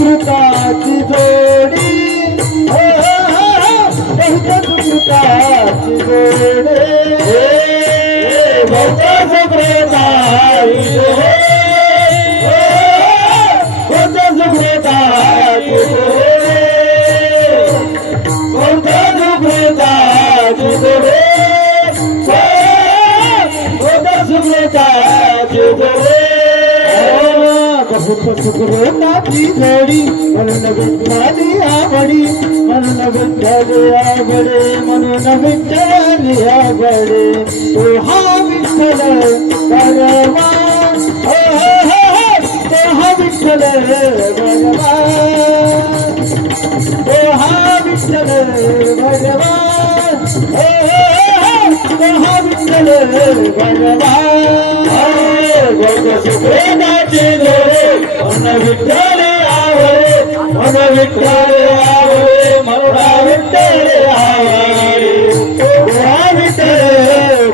सुकृताची जोडी बहुत सुकृताची जोडी बहुत सुकृताची जोडी बहुत सुकृताची जोडी बहुत सुकृताची जोडी बहुत सुकृताची जोडी सुकृताची जोडी म्हणून विठ्ठली आवडी म्हणून विठ्ठली आवडे म्हणून विठ्ठली आवडे तो हा विठ्ठल भगवान तो हा विठ्ठल भगवान तो हा विठ्ठल भगवान तो हा विठ्ठल भगवान सुकृताची जोडी मन विठ्ठले आवडे मन विठ्ठले आवडे मला विठ्ठले आवडे तुहा विठ्ठल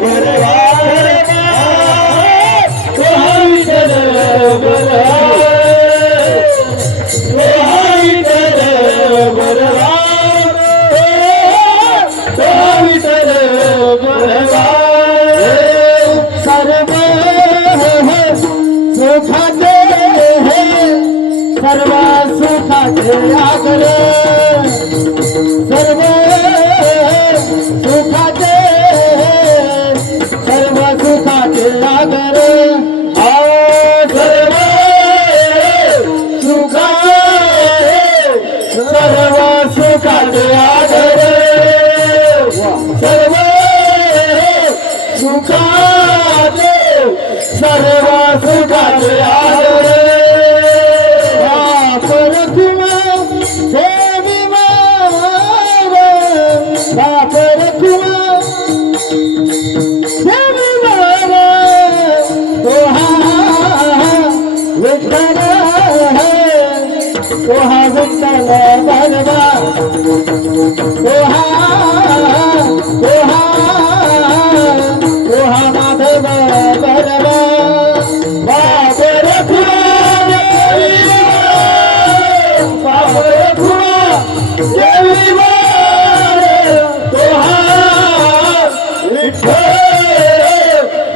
भगवान तुहा विठ्ठल भगवान तुहा विठ्ठल भगवान तुहा विठ्ठल भगवान सर्व सुखाचे सर्व सुखाचे आगर सर्व सुखाचे सर्व सुखाचे आगर सर्व सुखाचे सर्व सुखाचे आगर सर्व सुखाचे सर्व सुखाचे आदर रखुमा देवी बाप रखुमा देवी तोहा विठ्ठल तोहा विठ्ठल भगवा तोहा तोहा तोहा माधव भगवा बाप रखुमा बाप रखुमा देवी तोहा विठ्ठल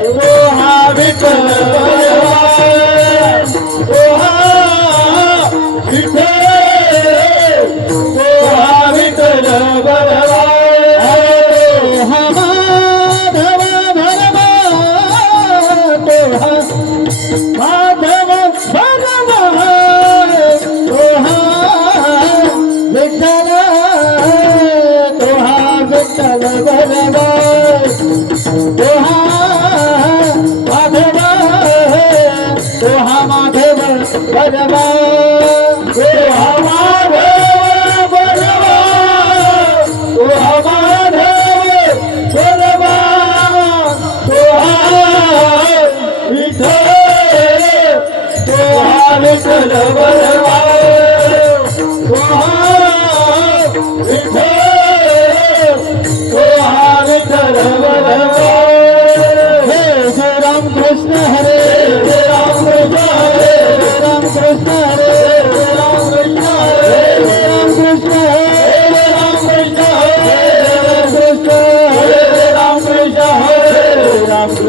तोहा विठ्ठल तोहा विठ्ठल तोहा विठ्ठल माधव भगवान तोहा विठ्ठल तोहा विठ्ठल भगवान तोहा माधव तोहा माधव भगवान तोहा माधव भगवान तोहा माधव भगवान तोहा विठ्ठल तोहा विठ्ठल भगवान तोहा विठ्ठल तोहा विठ्ठल भगवान हे जय राम कृष्ण हरे जय राम कृष्ण हरे जय राम कृष्ण हरे जय राम कृष्ण हरे जय राम कृष्ण हरे जय राम कृष्ण हरे जय राम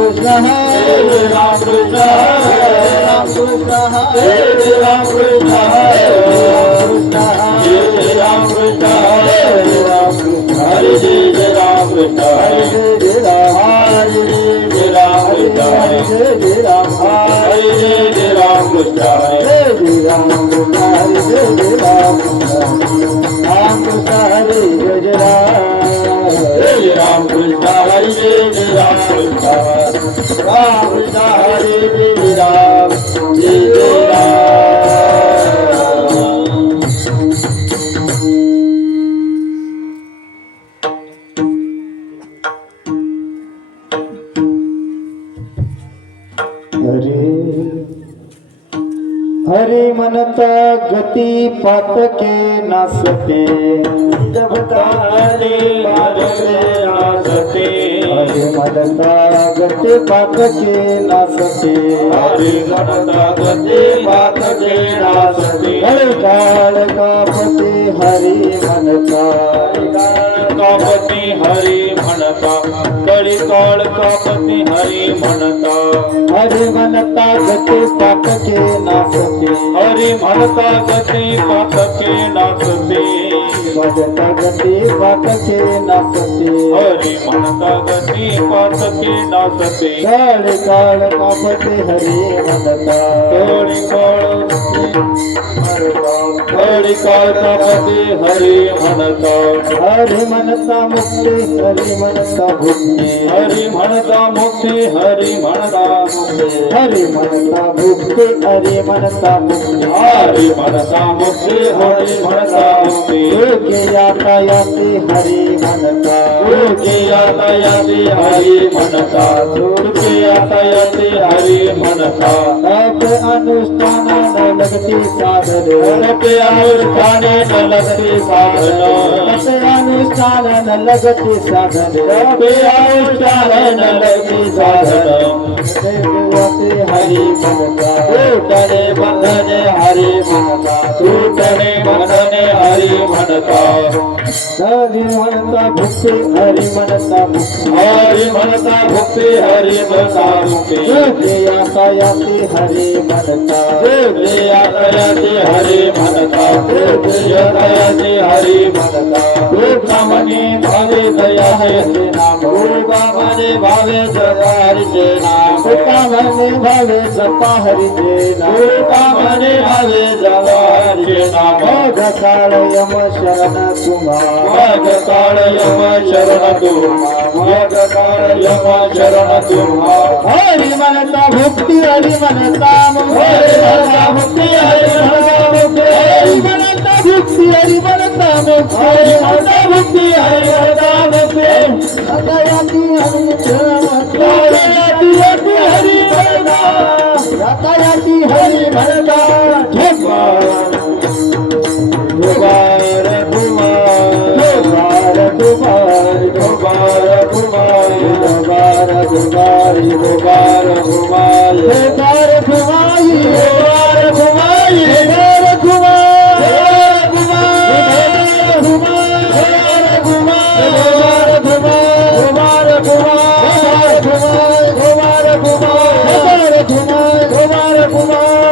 कृष्ण हरे जय राम कृष्ण हरे राम कृष्ण हरे राम कृष्ण हरे राम कृष्ण हरे राम कृष्ण हरे जय राम कृष्ण हरे जय राम हरे जय राम कृष्ण हरे जय राम हरे जय राम कृष्ण हरे जय राम कृष्ण हरे जय राम राम कृष्ण हरे जय राम कृष्ण हरे जय राम कृष्ण राम कृष्ण हरे जय राम जय राम हरे हरी म्हणता गती पातके नासते जपता हरी पातके नासते हरी म्हणता गती पातके नासते हरी म्हणता गती पातके नासते हरी काळ कापते हरी म्हणता कापती हरी म्हणता कळी काळ कापती हरी म्हणता हरी म्हणता गती पातके नासते हरी म्हणता गती पातके नाचते भजता गती पातके नासते हरी म्हणता गती पातके नाचते काळ काळ कापते हरी म्हणता कळी काळ कळी काळ कापती हरी म्हणता हरी म्हणता मुक्ती हरी म्हणता भुक्ती हरी म्हणता मुक्ती हरी म्हणता मुक्ती हरी म्हणता भुक्ती हरी म्हणता मुक्ती हरी म्हणता मुक्ती हरी म्हणता मुक्ती योगी यातायाती हरी म्हणता योगी यातायाती हरी म्हणता योगी यातायाती हरी म्हणता तप अनुष्ठान न लगती साधन तपे अनुष्ठाने न लगती साधन तप अनुष्ठान न लगती साधन तपे अनुष्ठान न लगती साधन देवते हरी म्हणता टूटणे बंधने हरी म्हणता टूटणे बंधने हरी म्हणता हरी म्हणता भुक्ती हरी म्हणता मुक्ती हरी म्हणता भक्ती हरी म्हणता मुक्ती योगी यातायाती हरी म्हणता योगी यातायाती हरी म्हणता योगी यातायाती हरी म्हणता रूपामणे भावे दया हरी नाम रूपामणे भावे दया हरी नाम कामने भावे जपा हरी नाम रूपामणे भावे दया हरी नाम काळ यम शरण तुम्हा मग काळ यम शरण तुम्हा मग काळ यम शरण तुम्हा हरी म्हणता भुक्ती हरी म्हणता हरी म्हणता मुक्ती हरी म्हणता मुक्ती हरी म्हणता भुक्ती हरी म्हणता हरी म्हणता मुक्ती हरी म्हणता मुक्ती यातायाती हरी यातायाती हरी म्हणता यातायाती हरी म्हणता कुमार कुमार कुमार कुमार कुमार कुमार कुमार कुमार कुमार कुमार कुमारी कुमार कुमारी कुमार कुमार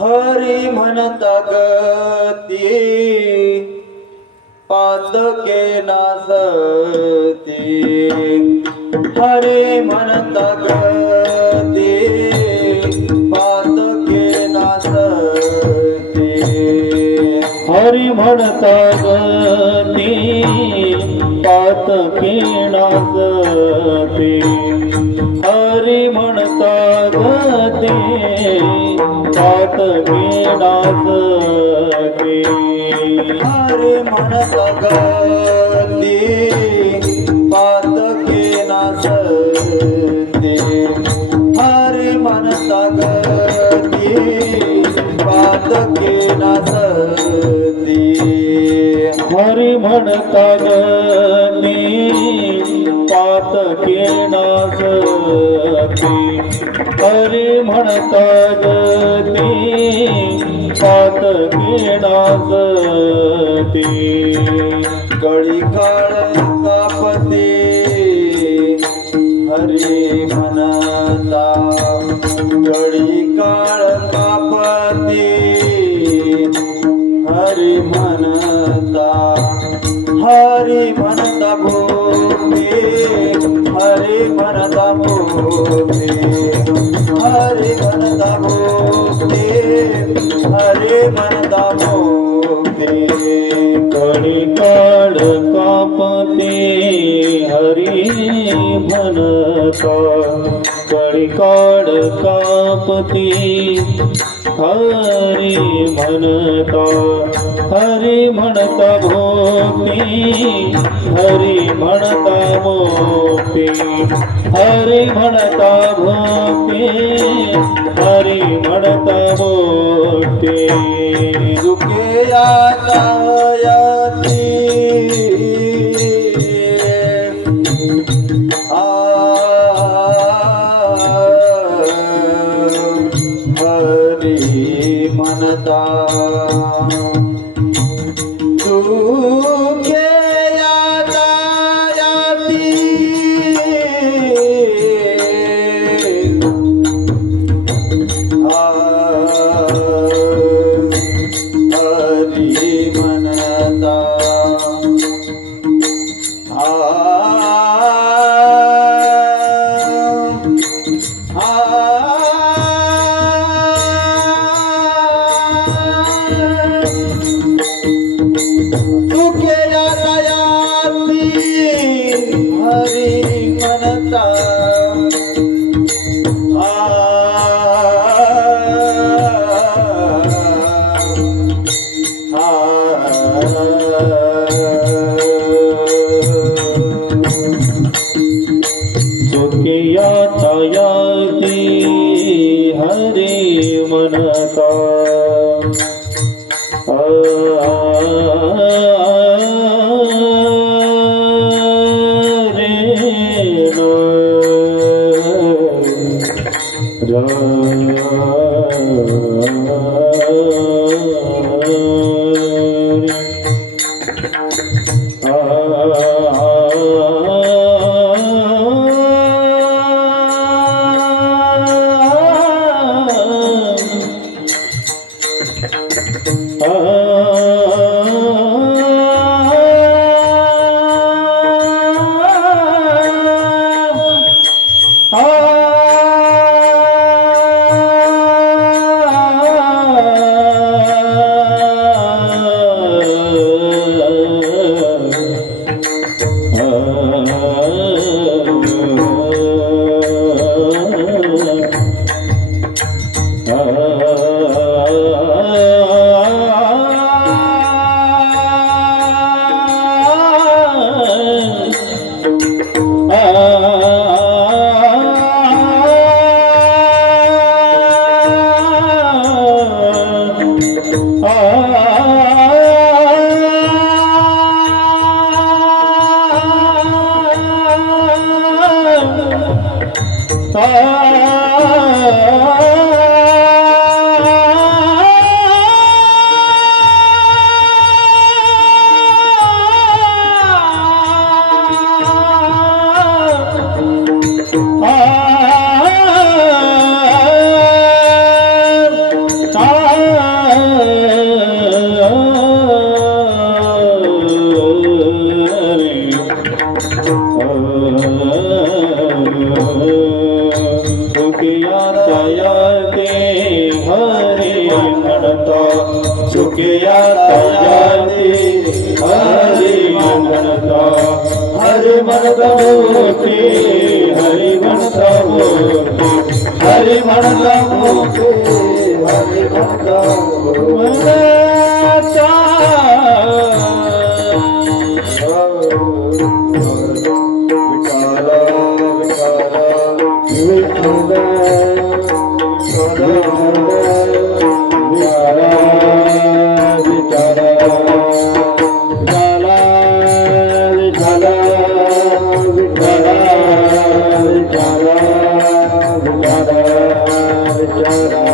हरी म्हणता गती पातके नासती हरी म्हणता गती पातके नासती हरी म्हणता गती पातके नाचते हरी म्हणता गती पातके नाचते हरी म्हणता गती पातके नासती हरी म्हणता गती पातके नासती हरी म्हणता गती पातके नाचते हरी म्हणता गती पातके नाचते गळी काळ कापते हरी म्हणता गळी काळ कापते हरी म्हणता भोगे हरी म्हणता भोगे हरी म्हणता भोगे हरी म्हणता भोगे कणिकाड कापते हरी म्हणता कणिकाड कापते हरी म्हणता भोवती हरी म्हणता भोवती हरी म्हणता भोवती हरी म्हणता भोवती दुखे याती हरी म्हणता दुखे याती हरी म्हणता दुखे याती हरी म्हणता सुखे याती हरी म्हणता सुखिया तयारी हरि मनता हरि मनता मूर्ति हरि मनता मूर्ति हरि मनता मूर्ति हरि मनता मूर्ति Jara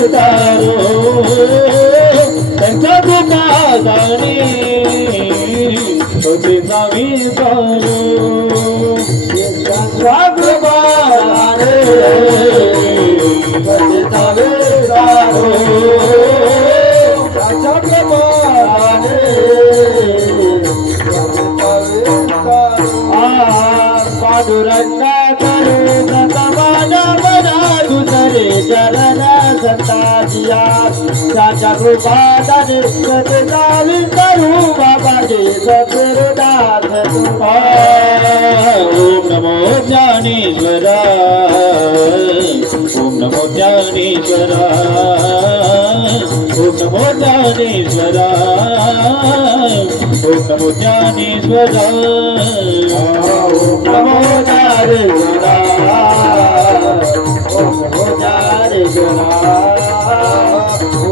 विचारो त्यांच्या कृपा जाणी तुझा विचारो त्यांच्या कृपा तुझा विचारो त्यांच्या कृपा पांडुरंगा करू माझ्या मना दुसरे चरण सत्ता दिया त्याच्या कृपादाने सततावी करू बाबाजी सतदास ओम नमो ज्ञानेश्वरा ओम नमो ज्ञानेश्वरा ओम नमो ज्ञानेश्वरा ओम नमो ज्ञानेश्वरा ओम नमो ज्ञानेश्वरा ओम नमो ज्ञानेश्वरा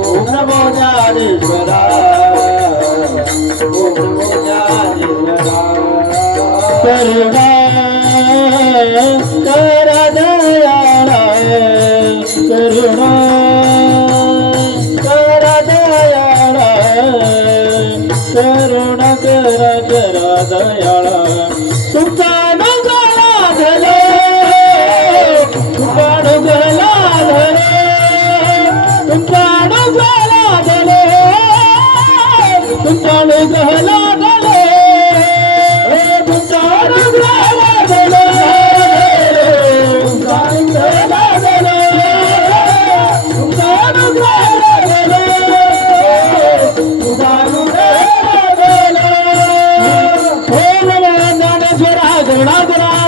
ओम नमो ज्ञानेश्वरा ओम नमो ज्ञानेश्वरा करुणा कर दयाळा करुणा कर दयाळा करुणा कर दयाळा तुमचा डोंगरा धले तुमचा डोंगरा धले तुमचा डोंगरा धले तुमचा डोंगरा धले तुमचा डोंगरा धले तुमचा डोंगरा धले तुमचा डोंगरा धले तुमचा डोंगरा करुणा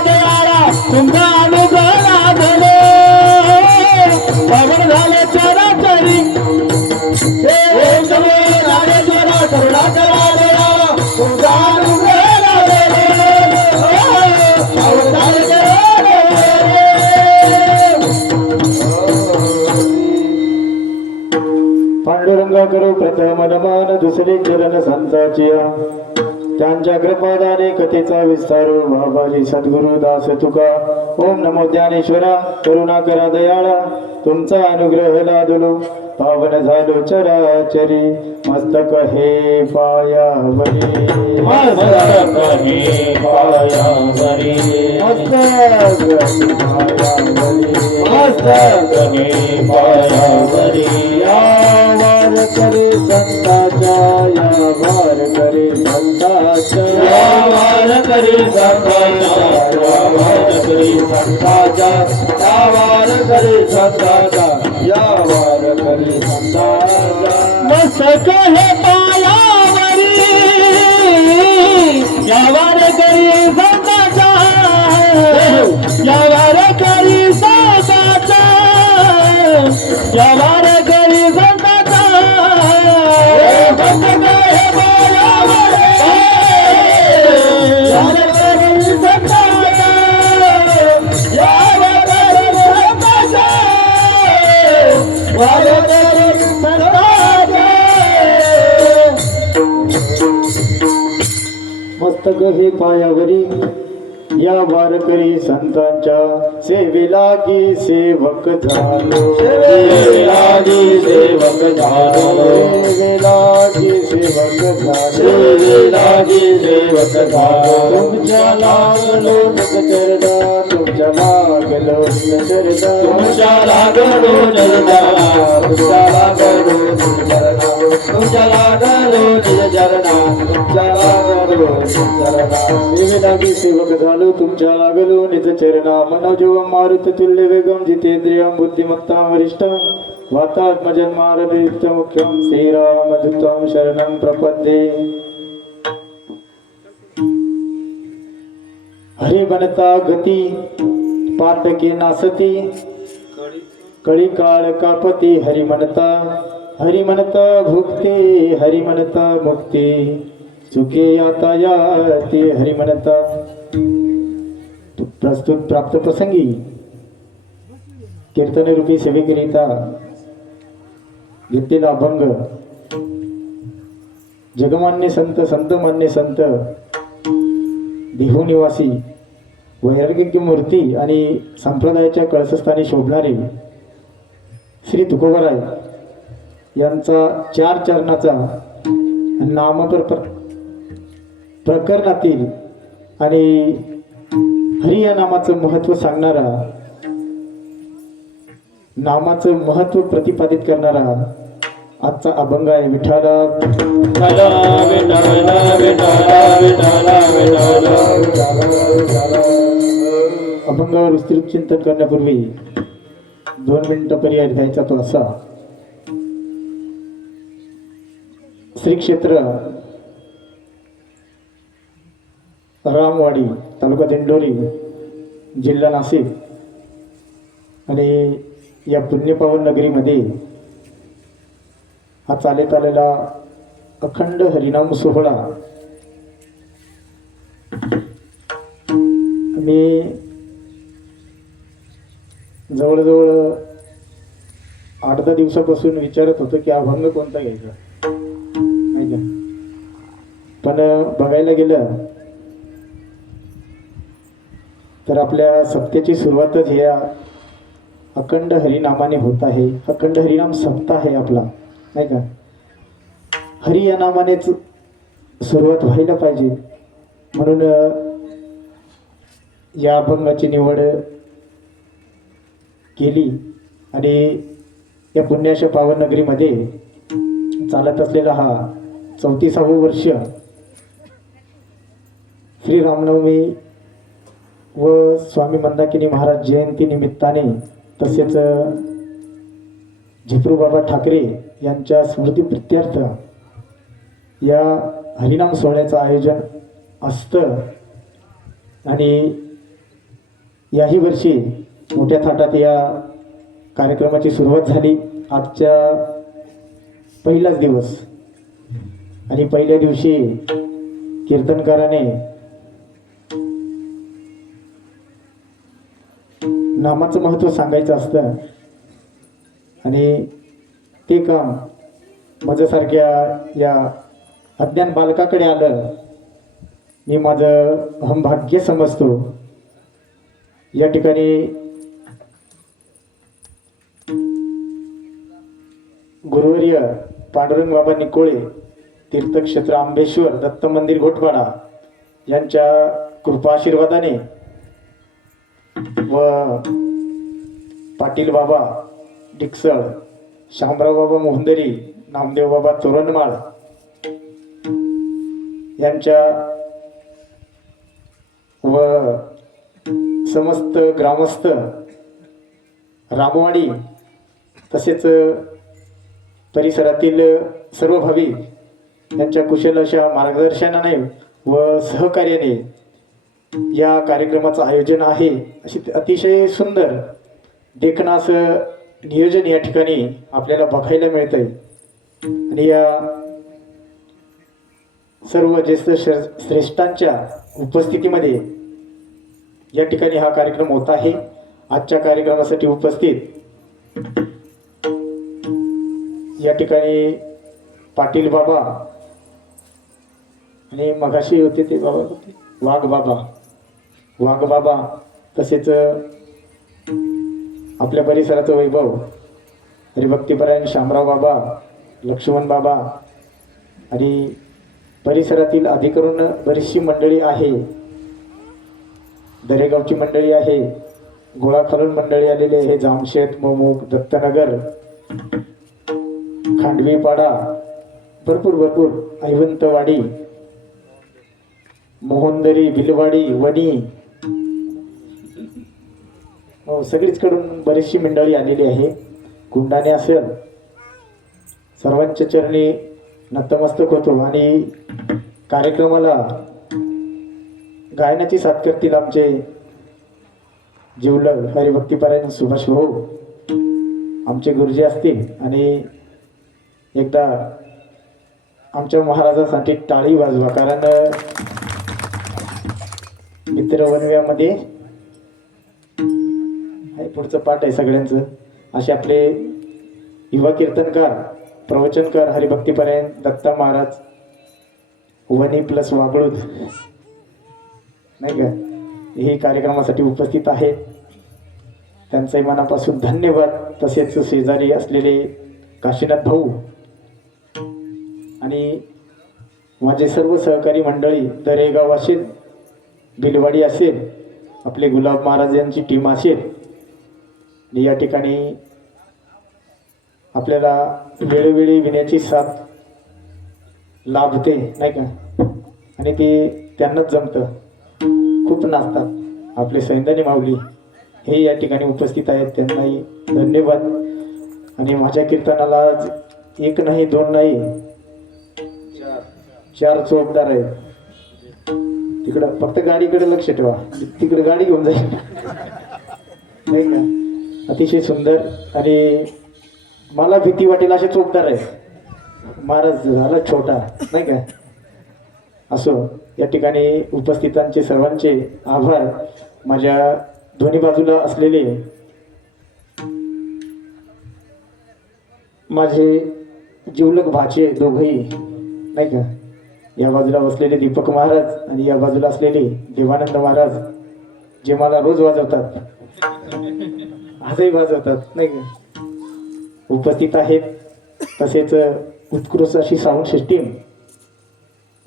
दयाळा तुमचा अनुग्रह झाले पावन झाले चराचरी ओम नमो ज्ञानेश्वरा करुणा दयाळा तुमचा अनुग्रह झाले पावन झाले पांडुरंगा करू प्रथम नमन दुसरे चरण संताचिया त्यांच्या कृपादाने कथेचा विस्तारो बाबाजी सद्गुरु दास तुका ओम नमो ज्ञानेश्वरा करुणा करा दयाळा तुमचा अनुग्रह लादलो पावन झालो चराचरी मस्तक हे पायावरी मस्तक हे पायावरी मस्तक हे पायावरी यावार करे संताच्या यावार करे संताच्या यावार करी संताचा यावार करी संताचा यावार करी संताचा यावार करे संताच्या मस्तक हे पायावरी यावार करी संताचा यावार करी संताचा यावार करी संताचा मस्तक हे पायावरी यावार करी संताचा यावार करी संताचा यावार करी संताचा मस्तक हे पायावरी या वारकरी संतांच्या सेवेलागी सेवक झालो सेवेलागी सेवक झालो सेवेलागी सेवक झालो सेवेलागी सेवक झालो तुमच्या लागलो चरदा तुमच्या लागलो चरदा तुमच्या लागलो चरणा तुमच्या लागलो चरणा तुमच्या लागलो चरणा तुमच्या लागलो चरणा सेवेलागी सेवक झालो तुमच्या लागलो निज चरणा मनोजीवम मारुत तुल्य वेगम जितेंद्रियम बुद्धिमत्ताम वरिष्ठम वातात्मजन्मारदित्य मुख्यम श्रीरामदूतं शरणं प्रपद्ये हरि बनता गती पातके नासती कळी काळ कापती हरि म्हणता भुक्ती हरि म्हणता मुक्ती सुखे यातायाती हरि म्हणता प्रस्तुत प्राप्त प्रसंगी कीर्तन रूपी सेवेकरिता घेतलेला अभंग जगमान्य संत संतमान्य संत देहू निवासी वैराग्य मूर्ती आणि संप्रदायाच्या कळसस्थानी शोभणारे श्री तुकोबराय यांचा 4 चरणाचा प्रकरणातील आणि हरी या नामाचं महत्त्व सांगणारा, नामाचं महत्त्व प्रतिपादित करणारा आजचा अभंग आहे. विठाला अभंगावर विस्तृत चिंतन करण्यापूर्वी 2 मिनिटं पर्याय द्यायचा तो असा. श्री क्षेत्र रामवाडी, तालुका दिंडोरी, जिल्हा नाशिक आणि या पुण्यपावन नगरीमध्ये हा चालत आलेला अखंड हरिनाम सोहळा मी जवळजवळ 8-10 दिवसापासून विचारत होतो की अभंग कोणता घ्यायचा, नाही का. पण बघायला गेलं तर आपल्या सप्त्याची सुरुवातच ह्या अखंड हरिनामाने होत आहे. अखंड हरिनाम सप्ताह आहे आपला, नाही का. हरी या नामानेच सुरुवात व्हायला पाहिजे म्हणून या अभंगाची निवड केली आणि या पुण्याच्या पावन नगरीमध्ये चालत असलेला हा 34वे वर्ष श्री रामनवमी व स्वामी मंदाकिनी महाराज जयंती निमित्ताने, तसेच झिपरू बाबा ठाकरे यांच्या स्मृतीप्रित्यर्थ या हरिनाम सोहळ्याचं आयोजन असतं आणि याही वर्षी मोठ्या थाटात या कार्यक्रमाची सुरुवात झाली. आजच्या पहिलाच दिवस आणि पहिल्या दिवशी कीर्तनकाराने नामाचं महत्त्व सांगायचं असतं आणि ते काम माझ्यासारख्या या अज्ञान बालकाकडे आलं. मी माझं अहंभाग्य समजतो. या ठिकाणी गुरुवर्य पांडुरंग बाबा निकोळे, तीर्थक्षेत्र आंबेश्वर, दत्त मंदिर घोटवाडा यांच्या कृपा आशीर्वादाने व पाटील बाबा डिकसळ, शामराव बाबा मोहंदरी, नामदेव बाबा तोरणमाळ यांच्या व समस्त ग्रामस्थ, रामवाडी तसेच परिसरातील सर्व भाविक यांच्या कुशल अशा मार्गदर्शनाने व सहकार्याने या कार्यक्रमाचं आयोजन आहे. अशी अतिशय सुंदर देखणं असं नियोजन या ठिकाणी आपल्याला बघायला मिळतंय आणि या सर्व ज्येष्ठ श्रेष्ठांच्या उपस्थितीमध्ये या ठिकाणी हा कार्यक्रम होत आहे. आजच्या कार्यक्रमासाठी उपस्थित या ठिकाणी पाटील बाबा आणि मगाशी होते ते बाबा वाघ बाबा तसेच आपल्या परिसराचं वैभव हरिभक्तीपरायण शामराव बाबा, लक्ष्मण बाबा आणि परिसरातील अधिकरून बरीचशी मंडळी आहे. दरेगावची मंडळी आहे, गोळा खालून मंडळी आलेली आहे, जामशेत, मोमुक, दत्तनगर, खांडवीपाडा, भरपूर ऐवंतवाडी, मोहंदरी, बिलवाडी, वणी, सगळीच कडून बरीचशी मंडळी आलेली आहे. कुंडाने असेल, सर्वांच्या चरणी नतमस्तक होतो आणि कार्यक्रमाला गायनाची साथ करतील आमचे जिवलग हरिभक्तीपरायण सुभाष भाऊ, आमचे गुरुजी असतील. आणि एकदा आमच्या महाराजासाठी टाळी वाजवा, कारण मित्रवनव्यामध्ये पुढचं पाठ आहे सगळ्यांचं. असे आपले युवा कीर्तनकार, प्रवचनकार हरिभक्तीपरायण दत्ता महाराज, वणी प्लस वागळूद, नाही का, हे कार्यक्रमासाठी उपस्थित आहेत. त्यांचंही मनापासून धन्यवाद. तसेच शेजारी असलेले काशीनाथ भाऊ आणि माझे सर्व सहकारी मंडळी, दरेगाव असेल, बिलवाडी असेल, आपले गुलाब महाराज यांची टीम असेल, या ठिकाणी आपल्याला वेळोवेळी विण्याची साथ लाभते नाही का, आणि ते त्यांनाच जमतं. खूप नाचतात आपले सैंदानी माऊली हे या ठिकाणी उपस्थित आहेत, त्यांनाही धन्यवाद. आणि माझ्या कीर्तनाला एक नाही, दोन नाही, चार चौकदार आहेत. तिकडं फक्त गाडीकडे लक्ष ठेवा, तिकडे गाडी घेऊन जाईल नाही का. अतिशय सुंदर आणि मला भीती वाटेल असे चौकदार आहे. महाराज झाला छोटा नाही का. असो, या ठिकाणी उपस्थितांचे सर्वांचे आभार. माझ्या दोन्ही बाजूला असलेले माझे जिवलग भाचे दोघही नाही का, या बाजूला बसलेले दीपक महाराज आणि या बाजूला असलेले देवानंद महाराज, जे मला रोज वाजवतात, आजही वाजवतात नाही का, उपस्थित आहेत. तसेच उत्कृष्ट अशी साऊंड सिस्टीम,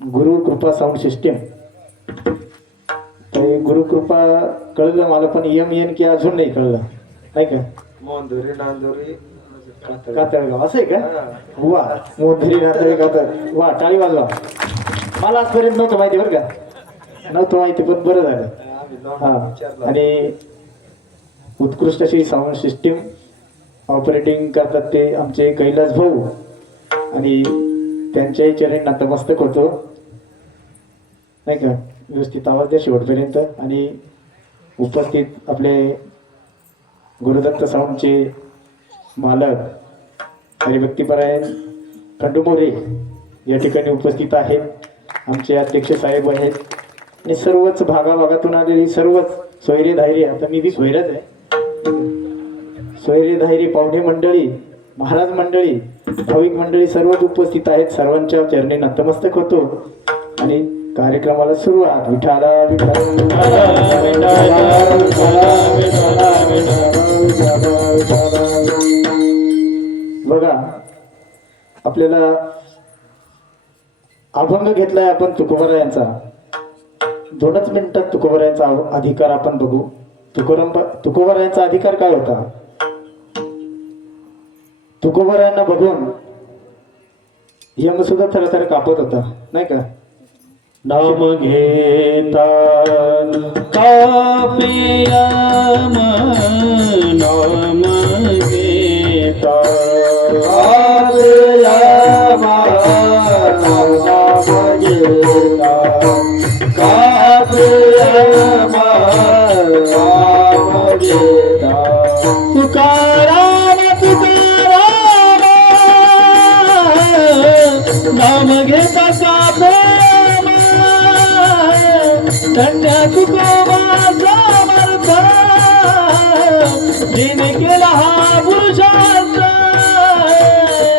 गुरु कृपा साऊंड सिस्टीम. तर गुरु कृपा कळलं मला, पण एन की अजून नाही कळलं नाही का. मोंदुरी नांदुरी कातळगाव असं आहे का. वा, मोंधरी नांदुरी कातळ, वा, टाळी वाजवा. मला आजपर्यंत नव्हतं माहिती बरं का, नव्हतं माहिती, पण बरं झालं. हा, आणि उत्कृष्ट अशी साऊंड सिस्टीम ऑपरेटिंग करतात ते आमचे कैलास भाऊ, आणि त्यांच्याही चरणी नतमस्तक होतो नाही का. व्यवस्थित आवाज द्या शेवटपर्यंत. आणि उपस्थित आपले गुरुदत्त साऊंडचे मालक हरिभक्तीपरायण खंडू मोरे या ठिकाणी उपस्थित आहेत. आमचे अध्यक्ष साहेब आहेत आणि सर्वच भागाभागातून आलेली सर्वच सोयरे धायरे, आता मी बी सोयराच आहे, सोयरे धायरे पाहुणे मंडळी, महाराज मंडळी, भाविक मंडळी सर्वच उपस्थित आहेत. सर्वांच्या चरणी नतमस्तक होतो आणि कार्यक्रमाला सुरुवात. विठाला बघा, आपल्याला अभंग घेतलाय आपण तुकोबरायांचा. 2च मिनिटात तुकोबरायांचा अधिकार आपण बघू. तुकोबरायांचा अधिकार काय होता. तुकोबरायांना बघून यम सुद्धा थरथर कापत होता नाही का. नाम घेता कापे यम, नाम घेता कापे यम, नाम घेता कापे यम, नाम घेता. तुकाराम तुकाराम नाम घेता कापे, धन्य तुकोबा समर्थ, जिने केला हा पुरुषार्थ.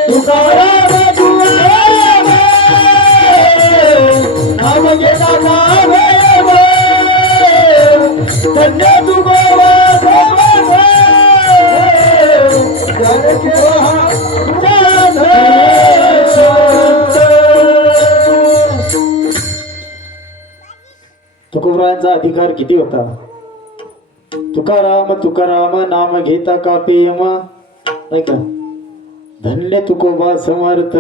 तुकाराम तुकाराम नाम घेता कापे, धन्य तुकोबा समर्थ, जिने केला हा तुकोबरायांचा अधिकार किती होता. तुकाराम तुकाराम नाम घेता कापे यम नाही का. धन्य तुकोबा समर्थ,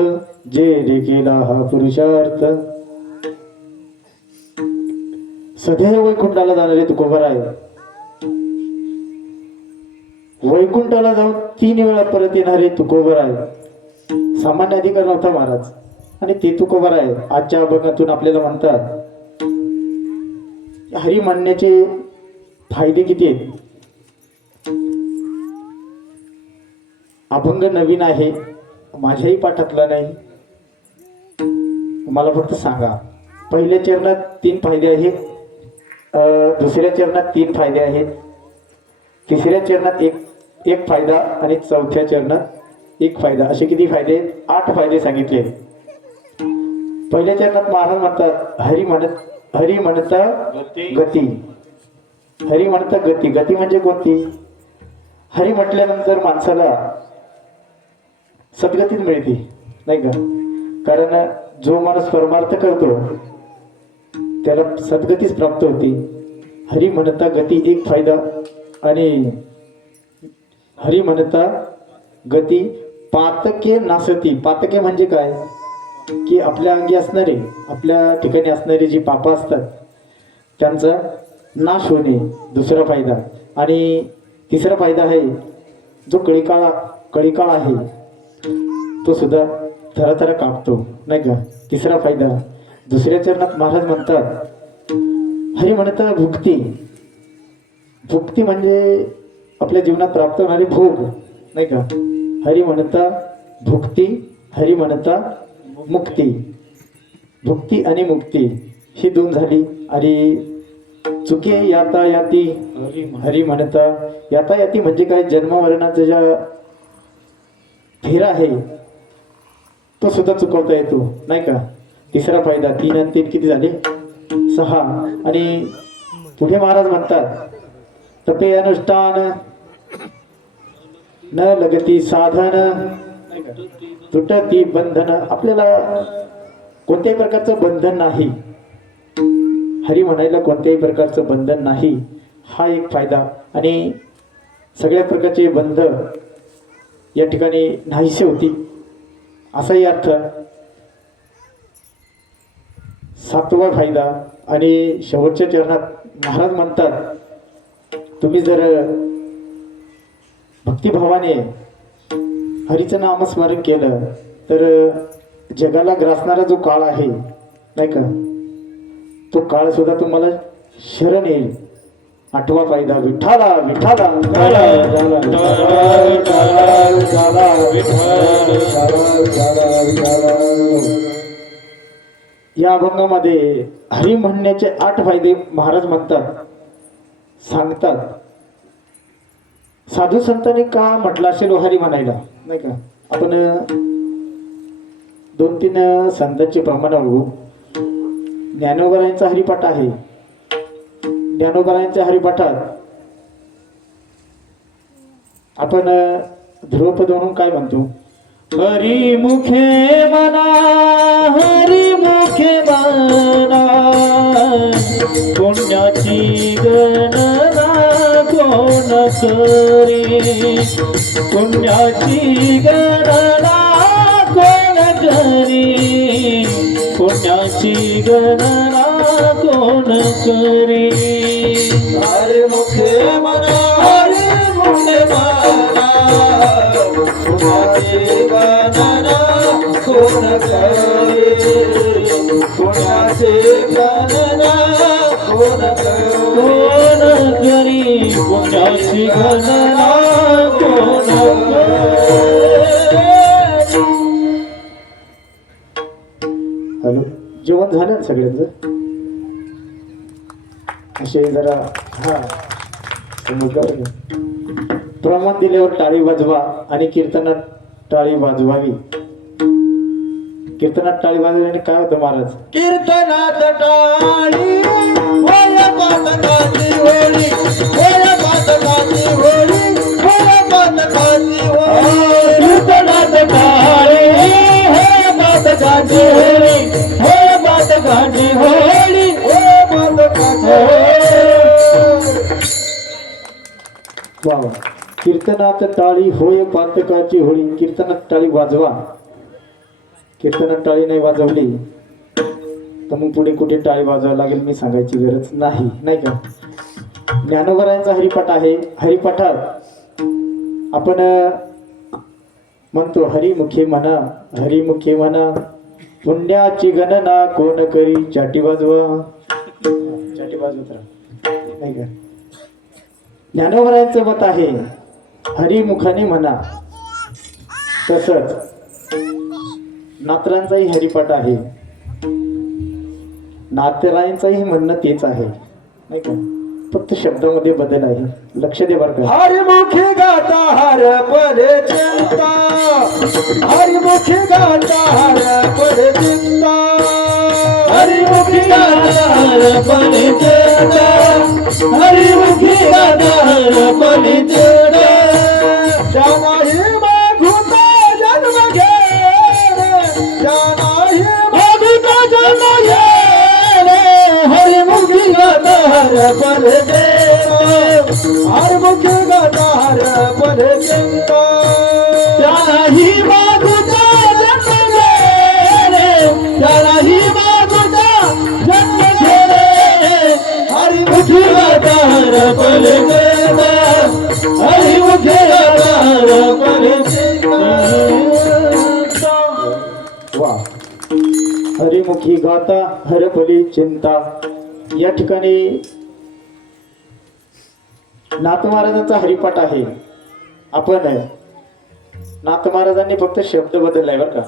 जे रे केला हा पुरुषार्थ. सदैव वैकुंठाला जाणारे तुकोबराय, वैकुंठाला जाऊन 3 वेळा परत येणारे तुकोबराय. सामान्य अधिकार नव्हता महाराज, आणि ते तुकोबराय आजच्या अभंगातून आपल्याला म्हणतात. हरी म्हणण्याचे फायदे किती आहेत. अभंग नवीन आहे, माझ्याही पाठातला नाही, मला फक्त सांगा. पहिल्या चरणात 3 फायदे आहेत, दुसऱ्या चरणात 3 फायदे आहेत, तिसऱ्या चरणात एक फायदा आणि चौथ्या चरणात 1 फायदा. असे किती फायदे आहेत. 8 फायदे सांगितले. पहिल्या चरणात महाराज म्हणतात हरी म्हणता गती. हरी म्हणता गती. गती म्हणजे कोणती. हरी म्हटल्यानंतर माणसाला सद्गतीच मिळते, नाही का? कारण जो माणूस परमार्थ करतो त्याला सद्गतीच प्राप्त होते. हरी म्हणता गती एक फायदा, आणि हरी म्हणता गती पातके नासती. पातके म्हणजे काय? की आपल्या अंगी असणारे, आपल्या ठिकाणी असणारे जी पापं असतात त्यांचा नाश होणे, दुसरा फायदा. आणि तिसरा फायदा आहे जो कळीकाळ आहे तो सुद्धा थराथरा कापतो, नाही का? तिसरा फायदा. दुसऱ्या चरणात महाराज म्हणतात हरी म्हणता भुक्ती. भुक्ती म्हणजे आपल्या जीवनात प्राप्त होणारी भोग, नाही का? हरी म्हणता भुक्ती, हरी म्हणता मुक्ती. भुक्ती आणि मुक्ती ही दोन झाली. आणि चुके यातायाती हरी म्हणता. यातायाती म्हणजे काय? जन्म मरणाचा ज्या फेरा आहे तो सुद्धा चुकवता येतो, नाही का? तिसरा फायदा. 3 आणि 3 किती झाले? 6. आणि पुढे महाराज म्हणतात तपे अनुष्ठान न लगती साधन तुटती बंधन. आपल्याला कोणत्याही प्रकारचं बंधन नाही, हरी म्हणायला कोणत्याही प्रकारचं बंधन नाही, हा एक फायदा. आणि सगळ्या प्रकारचे बंध या ठिकाणी नाहीसे होती, असाही अर्थ. 7वा फायदा. आणि शेवटच्या चरणात महाराज म्हणतात तुम्ही जर भक्तिभावाने हरीचं नामस्मरण केलं तर जगाला ग्रासणारा जो काळ आहे, नाही का, तो काळ सुद्धा तुम्हाला शरण येईल. 8वा फायदा. विठाला विठाला या अभंगामध्ये हरी म्हणण्याचे 8 फायदे महाराज म्हणतात, सांगतात. साधू संतांनी का म्हटलं असेल हरी म्हणायला, नाही का? आपण 2-3 संतांचे प्रमाण बघू. ज्ञानोबरायांचा हरिपाठ आहे. ज्ञानोबरायांच्या हरिपाठात आपण ध्रुवपद म्हणून काय म्हणतो? हरी मुखे मना, हरी मुखे मना, पुण्याची गणना कोण करी, पुण्याची गणना कोण करी, पुण्याची गणना कोण करी. हरी मुखे मना, हरी मुखे मना, पुण्याची गणना कोण करी, पुण्याची गणना कोण करी, पुण्याची गणना कोण करी. हॅलो, जेवण झालं ना सगळ्यांचं? असे जरा हा समजलं. प्रमाण दिल्यावर टाळी वाजवा आणि कीर्तनात टाळी वाजवावी. कीर्तनात टाळी वाजवल्याने काय होतं महाराज? कीर्तनात टाळी होय पातकाची होळी, होय पातकाची होळी, होय पातकाची होळी. कीर्तनात टाळी होय पातकाची होळी, होय पातकाची होळी, होय पातकाची वा वा. कीर्तनात टाळी होय पातकाची होळी. कीर्तनात टाळी वाजवा. कीर्तनात टाळी नाही वाजवली तर मग पुढे कुठे टाळी वाजवावी लागेल मी सांगायची गरज नाही, नाही का? ज्ञानोबरायांचा हरिपाठ आहे. हरिपाठात आपण म्हणतो हरिमुखे म्हणा, हरिमुखे म्हणा, पुण्याची गणना कोण करी. चाटी वाजवा, चाटी वाजवत राहा, नाही का? ज्ञानोबरायांचं मत आहे हरिमुखाने म्हणा. तसंच नाथरांचाही हरिपाठ आहे. नाथरायांचाही म्हणणं तेच आहे, नाही का? फक्त शब्दामध्ये बदल आहे. लक्ष दे बरं का. हरिमुखी गाता हर परे चिंता, हरिमुखी गाता हर परे चिंता, हरिमुखी गाता हर परे चिंता, हरिमुखी गाता हर परे चिंता. हर मुखे गाता हर पल चिंता त्यालाही मागुता जन्म दे रे त्यालाही मागुता जन्म दे रे हरी मुखे गाता हर पल चिंता हरी मुखे गाता हर पल चिंता वाह हरिमुखी गाता हरपली चिंता या ठिकाणी नाथ महाराजांचा हरिपाठ आहे. आपण नाथ महाराजांनी फक्त शब्द बदललाय बरं का.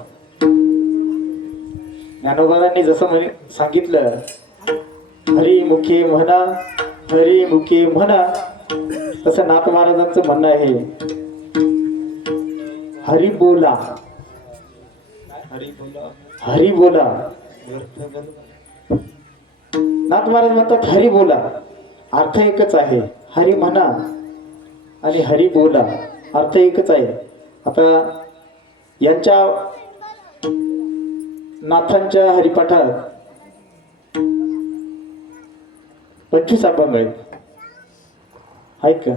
ज्ञानोबांनी जसं सांगितलं हरिमुखी म्हणा हरिमुखी म्हणा तसं नाथ महाराजांचं म्हणणं आहे हरी बोला हरी बोला. नाथ महाराज म्हणतात हरी बोला अर्थ एकच आहे. हरी म्हणा आणि हरी बोला अर्थ एकच आहे. आता यांच्या नाथांच्या हरिपाठात 25 अभंग आहेत का?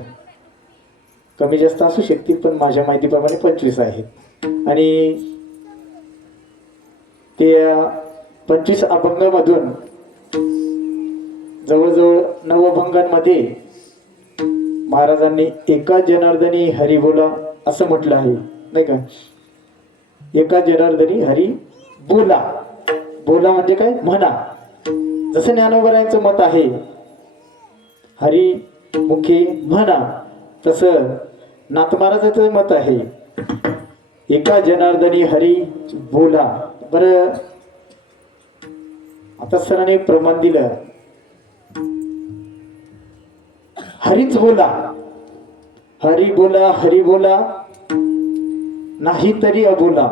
कमी जास्त असू शकतील पण माझ्या माहितीप्रमाणे 25 आहेत. आणि ते 25 अभंगामधून जवळजवळ 9 अभंगांमध्ये महाराजांनी एका जनार्दनी हरी बोला असं म्हटलं आहे नाही का. एका जनार्दनी हरी बोला. बोला म्हणजे काय म्हणा. जसं ज्ञानोबरायांचं मत आहे हरी मुखे म्हणा तसं नाथ महाराजांचं मत आहे एका जनार्दनी हरी बोला. बरं आता सरांनी प्रमाण दिलं हरीच बोला हरी बोला नाही तरी अबोला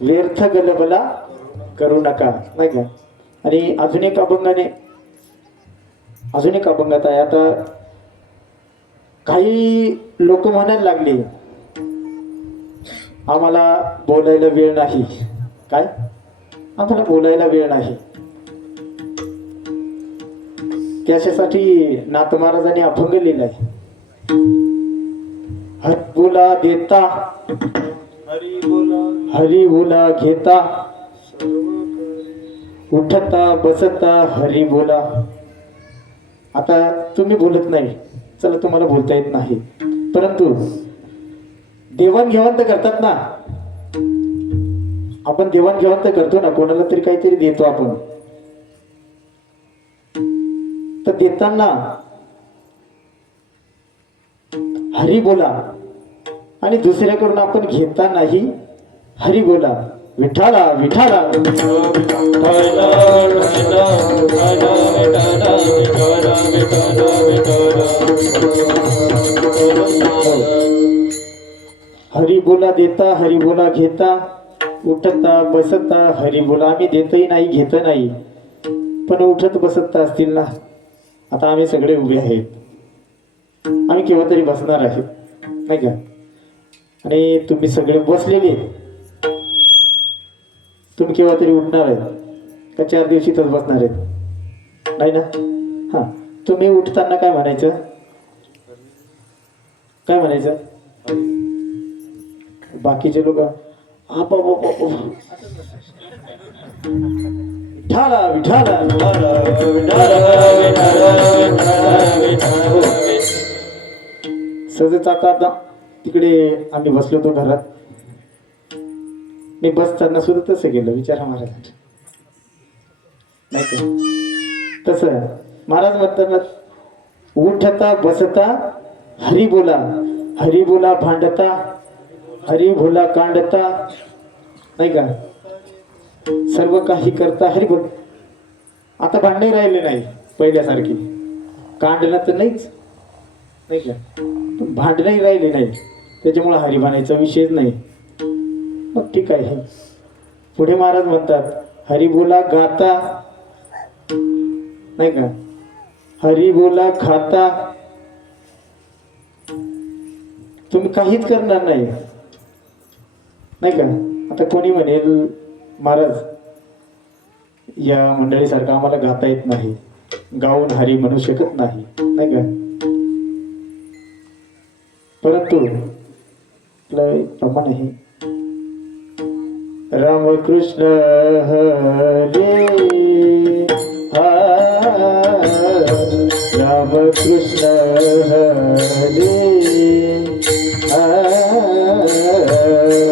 व्यर्थ गलबला करू नका नाही का. आणि अजून एक अभंगात आहे. आता काही लोक म्हणायला लागले आम्हाला बोलायला वेळ नाही. काय आम्हाला बोलायला वेळ नाही. त्याच्यासाठी नाथ महाराजांनी अभंग लिहिलाय हरी बोला देता हरी बोला घेता उठता बसता हरी बोला. आता तुम्ही बोलत नाही चला तुम्हाला बोलता येत नाही परंतु देवाणघेवाण तर करतात ना. आपण देवाणघेवाण तर करतो ना. कोणाला तरी काहीतरी देतो आपण. तर देताना हरी बोला आणि दुसऱ्याकडून आपण घेतानाही हरी बोला. विठाला विठाला हरी बोला देता हरी बोला घेता उठता बसता हरी बोला. आम्ही देतही नाही घेत नाही पण उठत बसत असतील ना. आता आम्ही सगळे उभे आहेत. आम्ही केव्हा तरी बसणार आहे नाही का. आणि तुम्ही सगळे बसलेले तुम्ही केव्हा तरी उठणार आहेत का 4 दिवशीतच बसणार आहेत नाही ना. हा तुम्ही उठताना काय म्हणायचं काय म्हणायचं. बाकीचे लोक विठाला विठाला सहजच. आता तिकडे आम्ही बसलो होतो घरात. मी बसताना सुद्धा तसं गेलो. विचारा महाराज नाही का. तसं महाराज म्हणतात उठता बसता हरी बोला भांडता हरी बोला कांडता नाही का. सर्व काही करता हरी बोल. आता भांडणे राहिले नाही पहिल्यासारखी. कांडणं तर नाहीच नाही का. भांडणंही राहिले नाही त्याच्यामुळे हरी भाणायचा विषयच नाही. मग ठीक आहे. पुढे महाराज म्हणतात हरी बोला गाता नाही का हरी बोला खाता. तुम्ही काहीच करणार नाही नाही का. आता कोणी म्हणेल महाराज या मंडळीसारखं आम्हाला गाता येत नाही गाऊन हरी म्हणू शकत नाही नाही का. परंतु लय प्रमाण आहे. रामकृष्ण हरे हा रामकृष्ण हरे हा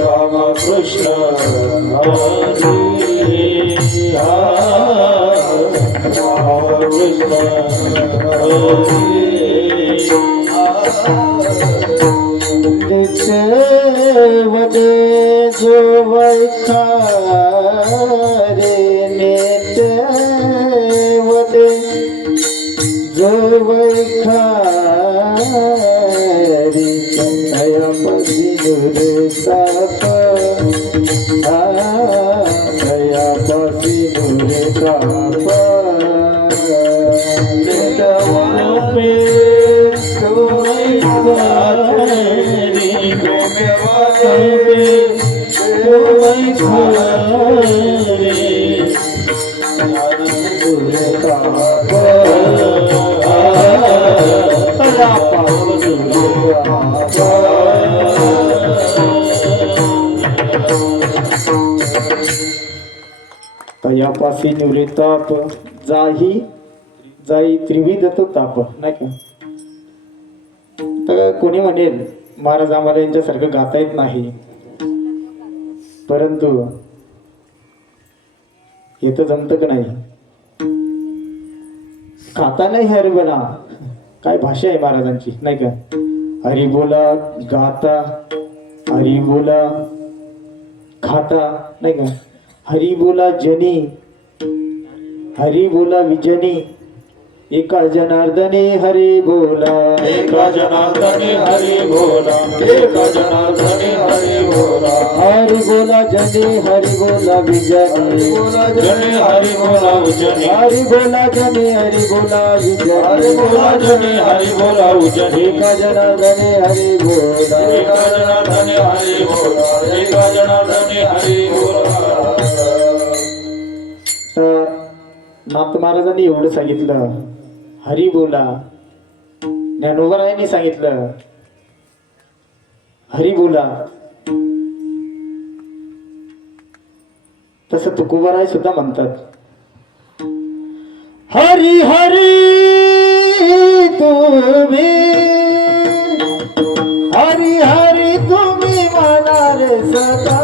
रामकृष्ण हरे हा रामकृष्ण नित्य वदे जो वैखारे नित्य वदे जो वैखारी दयापति दुर्ताप दयापति दुर्ताप तयापासी निवृत्ताप जाही जाई त्रिविध तो ताप नाही का. तर कोणी म्हणेल महाराज आम्हाला यांच्यासारखं गाता येत नाही, परंतु हे तर जमतं का नाही. खाता नाही हरी बोला, काय भाषा आहे महाराजांची नाही का. हरी बोला गाता, हरी बोला खाता नाही का. हरी बोला जनी, हरी बोला विजनी, एका जनार्दने हरी बोला, एका जनार्दने हरी बोला, एका जनार्दने हरी बोला, हरी बोला जनी, हरी बोला विजनी, जने हरी बोला उजनी, हरी बोला जनी, हरी बोला हरी बोला विजनी, जने हरी बोला उजनी, एका जनार्दने हरी बोला, एका जनार्दने हरी बोला, एका जनार्दने हरी बोला. तर नाथ महाराजांनी एवढं सांगितलं, हरी बोला. ज्ञानोबरायांनी सांगितलं हरी बोला. तसं तुकोबाराय सुद्धा म्हणतात हरी हरी तुम्ही, हरी हरी तुम्ही म्हणाल सदा,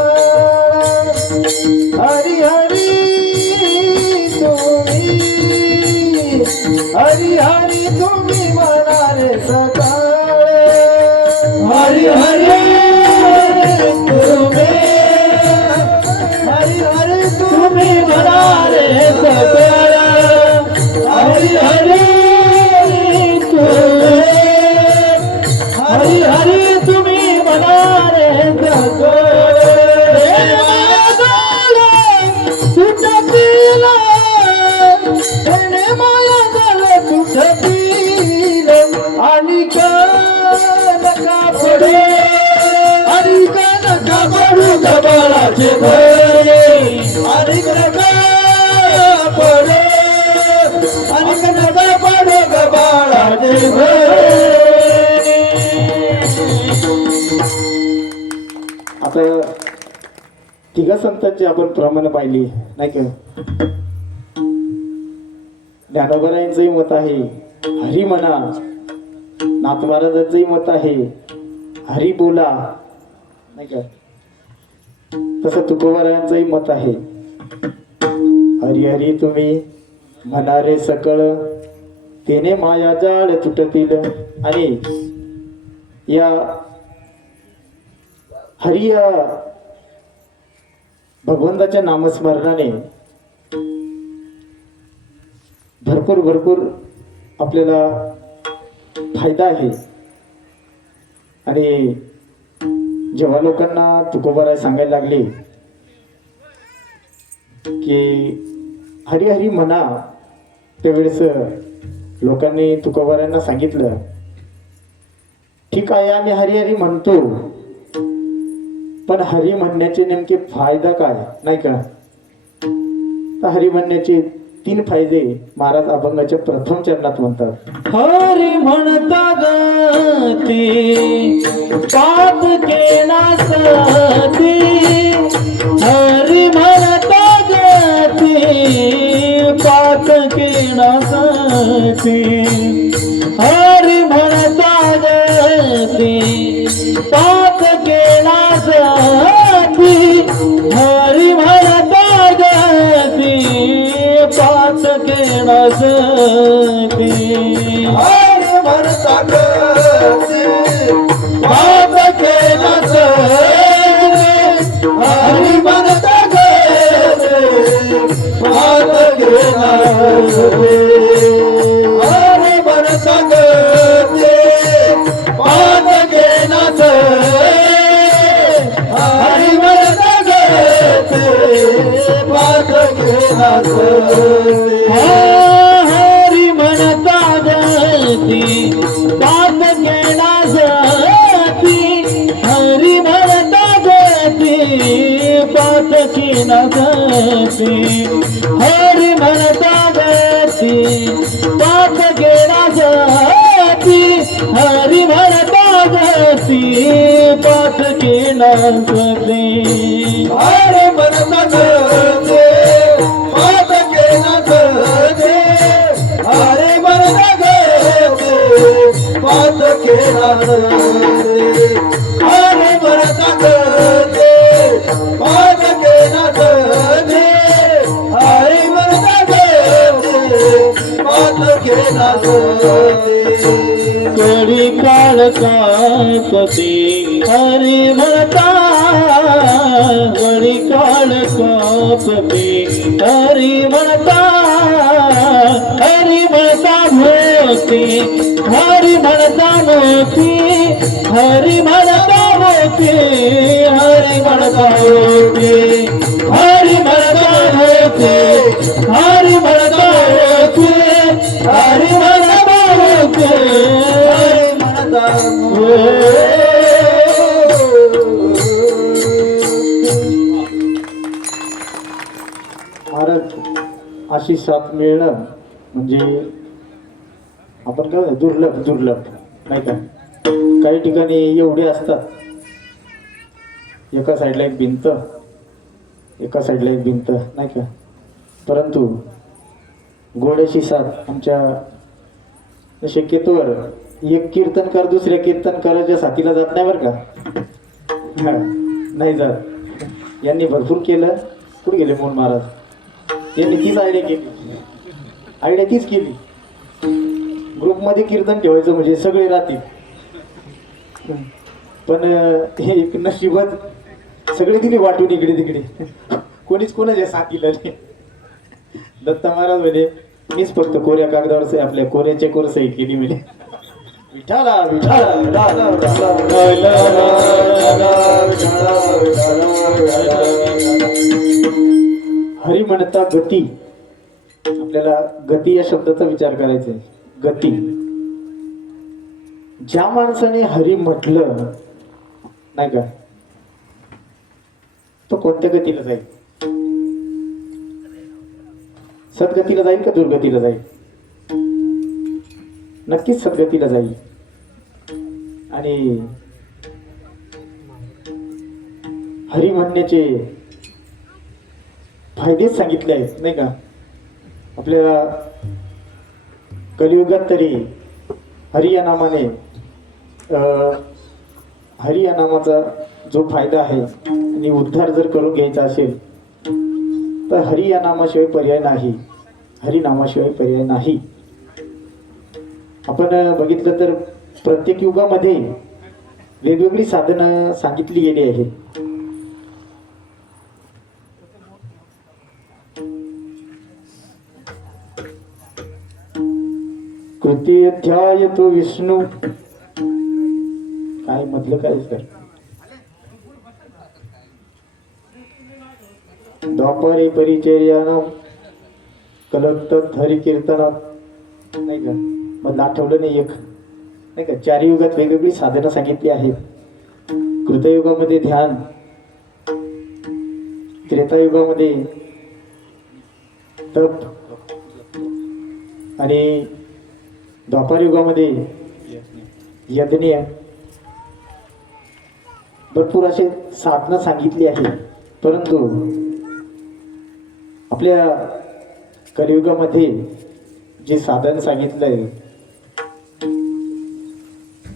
हरी हरी तुम्ही, हरी हरी तुम्ही म्हणाले सकाळे, हरी हरी तुम्ही, हरी हरी तुम्ही म्हणाले सकाळे, हरी हरी तुम्ही, हरी हरी तुम्ही म्हणाले सकाळे. तुझ्या पिला आणि नका पडे, आणि नका पडू गबाळाचे भरे, आणि नका पडे, आणि नका पडू गबाळाचे भरे. आता तिघा संतांची आपण प्रमाण पाहिली नाही का. ज्ञानोबरायांचंही मत आहे हरी म्हणा, नाथ महाराजांचंही मत आहे हरी बोला नाही का. तसं तुकोबारायांचंही मत आहे हरी हरी तुम्ही म्हणारे सकळ, तेने माया जाळ तुटतील. आणि या हरी या भगवंताच्या नामस्मरणाने भरपूर भरपूर आपल्याला फायदा आहे. आणि जेव्हा लोकांना तुकोबाराय सांगायला लागले की हरी हरी म्हणा, त्यावेळेस लोकांनी तुकोबारायांना सांगितलं ठीक आहे आम्ही हरी हरी म्हणतो, पण हरी म्हणण्याचे नेमके फायदा काय नाही का. तर हरी म्हणण्याचे तीन फायदे महाराज अभंगाच्या प्रथम चरणात म्हणतात. हरी म्हणता गती पाप केनासती, हरी म्हणता गती पाप केनासती, हरी म्हणता गती पाप केनासती, हरी म्हणता गती पाप केनासती, हरी म्हणता गती पाप केनासती, हरी म्हणता गती पाप केनासती, हरी म्हणता गती पाप केनासती, हरी म्हणता गती पाप केनासती. हरी म्हणता गती पाप केनासती, हरी म्हणता गती पाप केनासती, हरी म्हणता गती पाप केनासती, हरी म्हणता गती पाप केनासती, हरी म्हणता गती पाप केनासती, हरी म्हणता गती पाप केनासती, हरी म्हणता गती पाप केनासती, हरी म्हणता गती पाप केनासती. कडी काळ कापते हरी म्हणता, कडी काळ कापते हरी म्हणता, हरी म्हणता भोवती, हरी म्हणता भोवती, हरी म्हणता भोवती, हरी म्हणता भोवती, हरी म्हणता भोवती, हरी म्हणता भोवती, हरी म्हणता भोवती, हरी म्हणता महाराज अशी साथ मिळणं म्हणजे आपण काय म्हणतो, दुर्लभ दुर्लभ नाही का. काही ठिकाणी एवढे असतात, एका साईडला एक भिंत, एका साईडला एक भिंत नाही का. परंतु गोड्याची साथ आमच्या शक्यतोवर एक कीर्तनकार दुसऱ्या कीर्तनकाराच्या साथीला जात नाही बरं का. हा, नाही जात. यांनी भरपूर केलं. कुठे गेले मोहन महाराज? यांनी तीच आयडिया केली, आयडिया तीच केली. ग्रुपमध्ये कीर्तन ठेवायचं म्हणजे सगळे राहतील. पण हे एक नशिबात सगळे दिले वाटून इकडे तिकडे, कोणीच कोणाच्या साथीला नाही. दत्ता महाराज म्हणे मीच फक्त कोऱ्या कागदावर आपल्या कोऱ्याच्या कोर सही केली म्हणे. विठाला विठाला हरी म्हणता गती. आपल्याला गती या शब्दाचा विचार करायचा आहे. गती, ज्या माणसाने हरी म्हटलं नाही का, तो कोणत्या गतीला जाईल? सद्गतीला जाईल का दुर्गतीला जाईल? नक्कीच सद्गतीला जाईल. आणि हरी म्हणण्याचे फायदेच सांगितले आहेत नाही का. आपल्याला कलियुगात तरी हरी या नामाने हरी या नामाचा जो फायदा आहे आणि उद्धार जर करून घ्यायचा असेल तर हरी या नामाशिवाय पर्याय नाही. हरी नामाशिवाय पर्याय नाही. आपण बघितलं तर प्रत्येक युगामध्ये वेगवेगळी साधनं सांगितली गेली आहेत. कृती अध्याय तो विष्णू, काय म्हटलं काय सर? द्वापारी परिचर्यानं कलत्तत हरी कीर्तनात नाही का. मग आठवलं नाही एक नाही का. चार युगात वेगवेगळी साधनं सांगितली आहेत. कृतयुगामध्ये ध्यान, त्रेतायुगामध्ये तप, आणि द्वापार युगामध्ये यज्ञ भरपूर असे साधनं सांगितली आहे, परंतु आपल्या कलियुगामध्ये जे साधन सांगितलंय,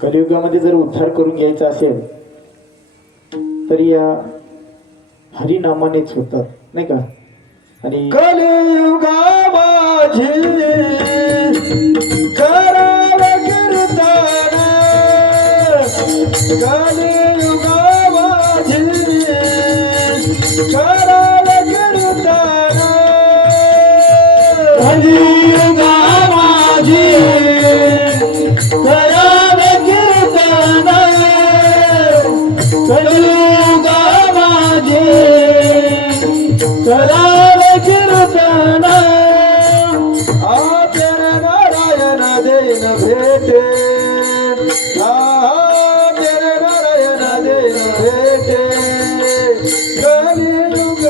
कलियुगामध्ये जर उद्धार करून घ्यायचा असेल तर या हरिनामानेच होतात, नाही का? आणि कलियुगा माझी कराव कीर्तन, कलियुगा माझी कराव कीर्तन, कलियुगा माझी करावे कीर्तन, कलियुगा माझी करावे कीर्तन, आचर नारायण देन भेटे, आचर नारायण देन भेटे, कलियुग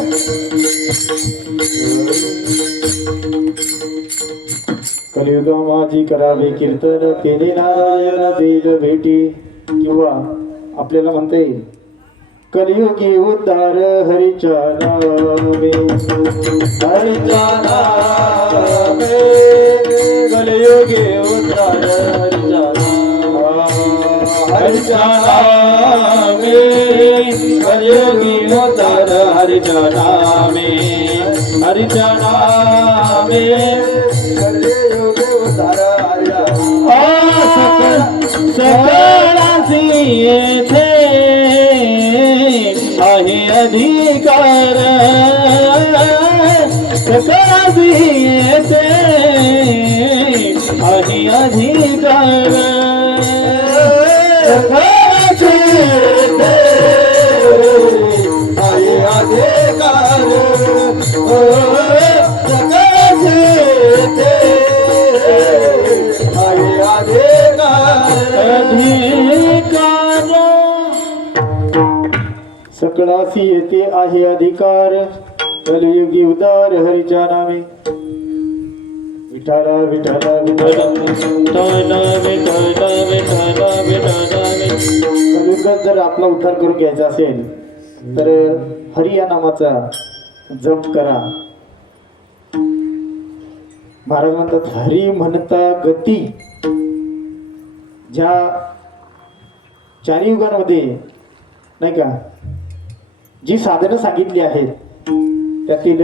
कलियुगा माझी करावे कीर्तन, केले नारायण देन भेटी. किंवा आपल्याला म्हणता येईल कलियुगी उद्धार हरीच्या नामे, हरीच्या नामे, कलियुगी उद्धार हरिच्या नामे, कलियुगी उद्धार हरिच्या नामे, हरिच्या नामे, कलियुग उद्धार सकळासी येथे आहे अधिकार, सकळासी येथे आहे अधिकार, सकळासी येथे आहे अधिकार, सकळासी येथे आहे अधिकार, अधिकार, सकळासी येते आहे अधिकार, कलियुगी उदार हरीच्या नामे. विठाला विठाला विठाला कलियुगात जर आपला उद्धार करून घ्यायचा असेल तर हरी या नामाचा जप करा. महाराज म्हणतात हरी म्हणता गती. ज्या चारी युगांमध्ये नाही का जी साधनं सांगितली आहेत त्यातील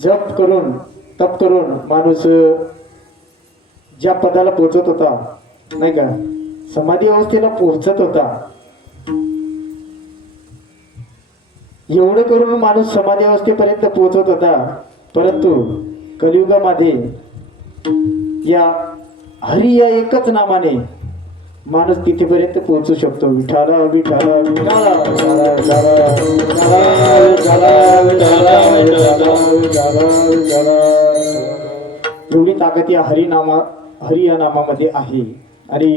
जप करून तप करून माणूस ज्या पदाला पोहोचत होता नाही का, समाधी अवस्थेला पोहोचत होता, एवढं करून माणूस समाधी अवस्थेपर्यंत पोहोचत होता. परंतु कलियुगामध्ये या हरी या एकच नामाने माणूस तिथेपर्यंत पोहोचू शकतो. विठाला विठाला विठाला विठाला विठाला विठाला विठाला विठाला विठाला विठाला. एवढी ताकद या हरी या नामामध्ये आहे. आणि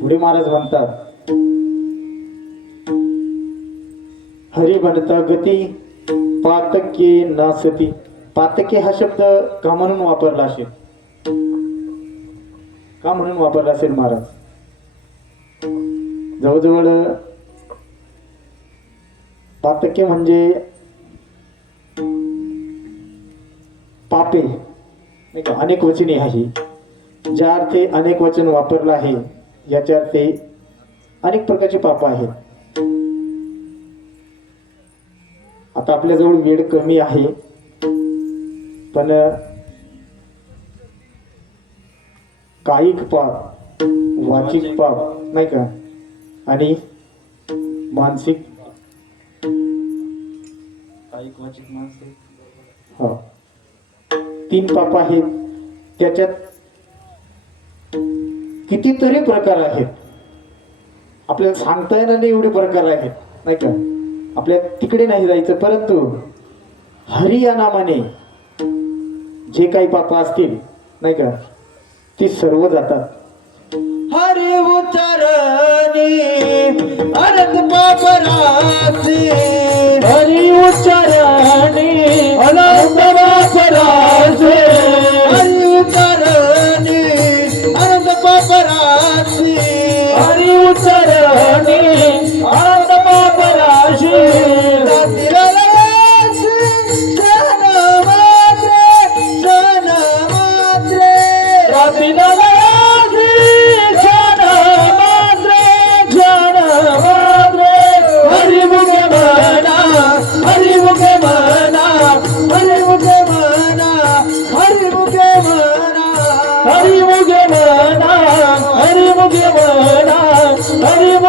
पुढे महाराज म्हणतात हरी म्हणता गती पातके नासती. पातके हा शब्द का म्हणून वापरला असेल, का म्हणून वापरला असेल महाराज? जवळजवळ पातके म्हणजे पापे नाही का, अनेक वचने आहे. ज्या अर्थे अनेक वचन वापरलं आहे याच्या अर्थे अनेक प्रकारची पाप आहेत. आता आपल्याजवळ वेळ कमी आहे, पण कायिक पाप, वाचिक पाप नाही का, आणि मानसिक हो, 3 पाप आहेत. त्याच्यात कितीतरी प्रकार आहेत, आपल्याला सांगता येणार नाही एवढे प्रकार आहेत नाही का. आपल्या तिकडे नाही जायचं, परंतु हरी या नामाने जे काही पाप असतील नाही का ती सर्व जातात. हरी उतरणी अनंत पापरासी, हरी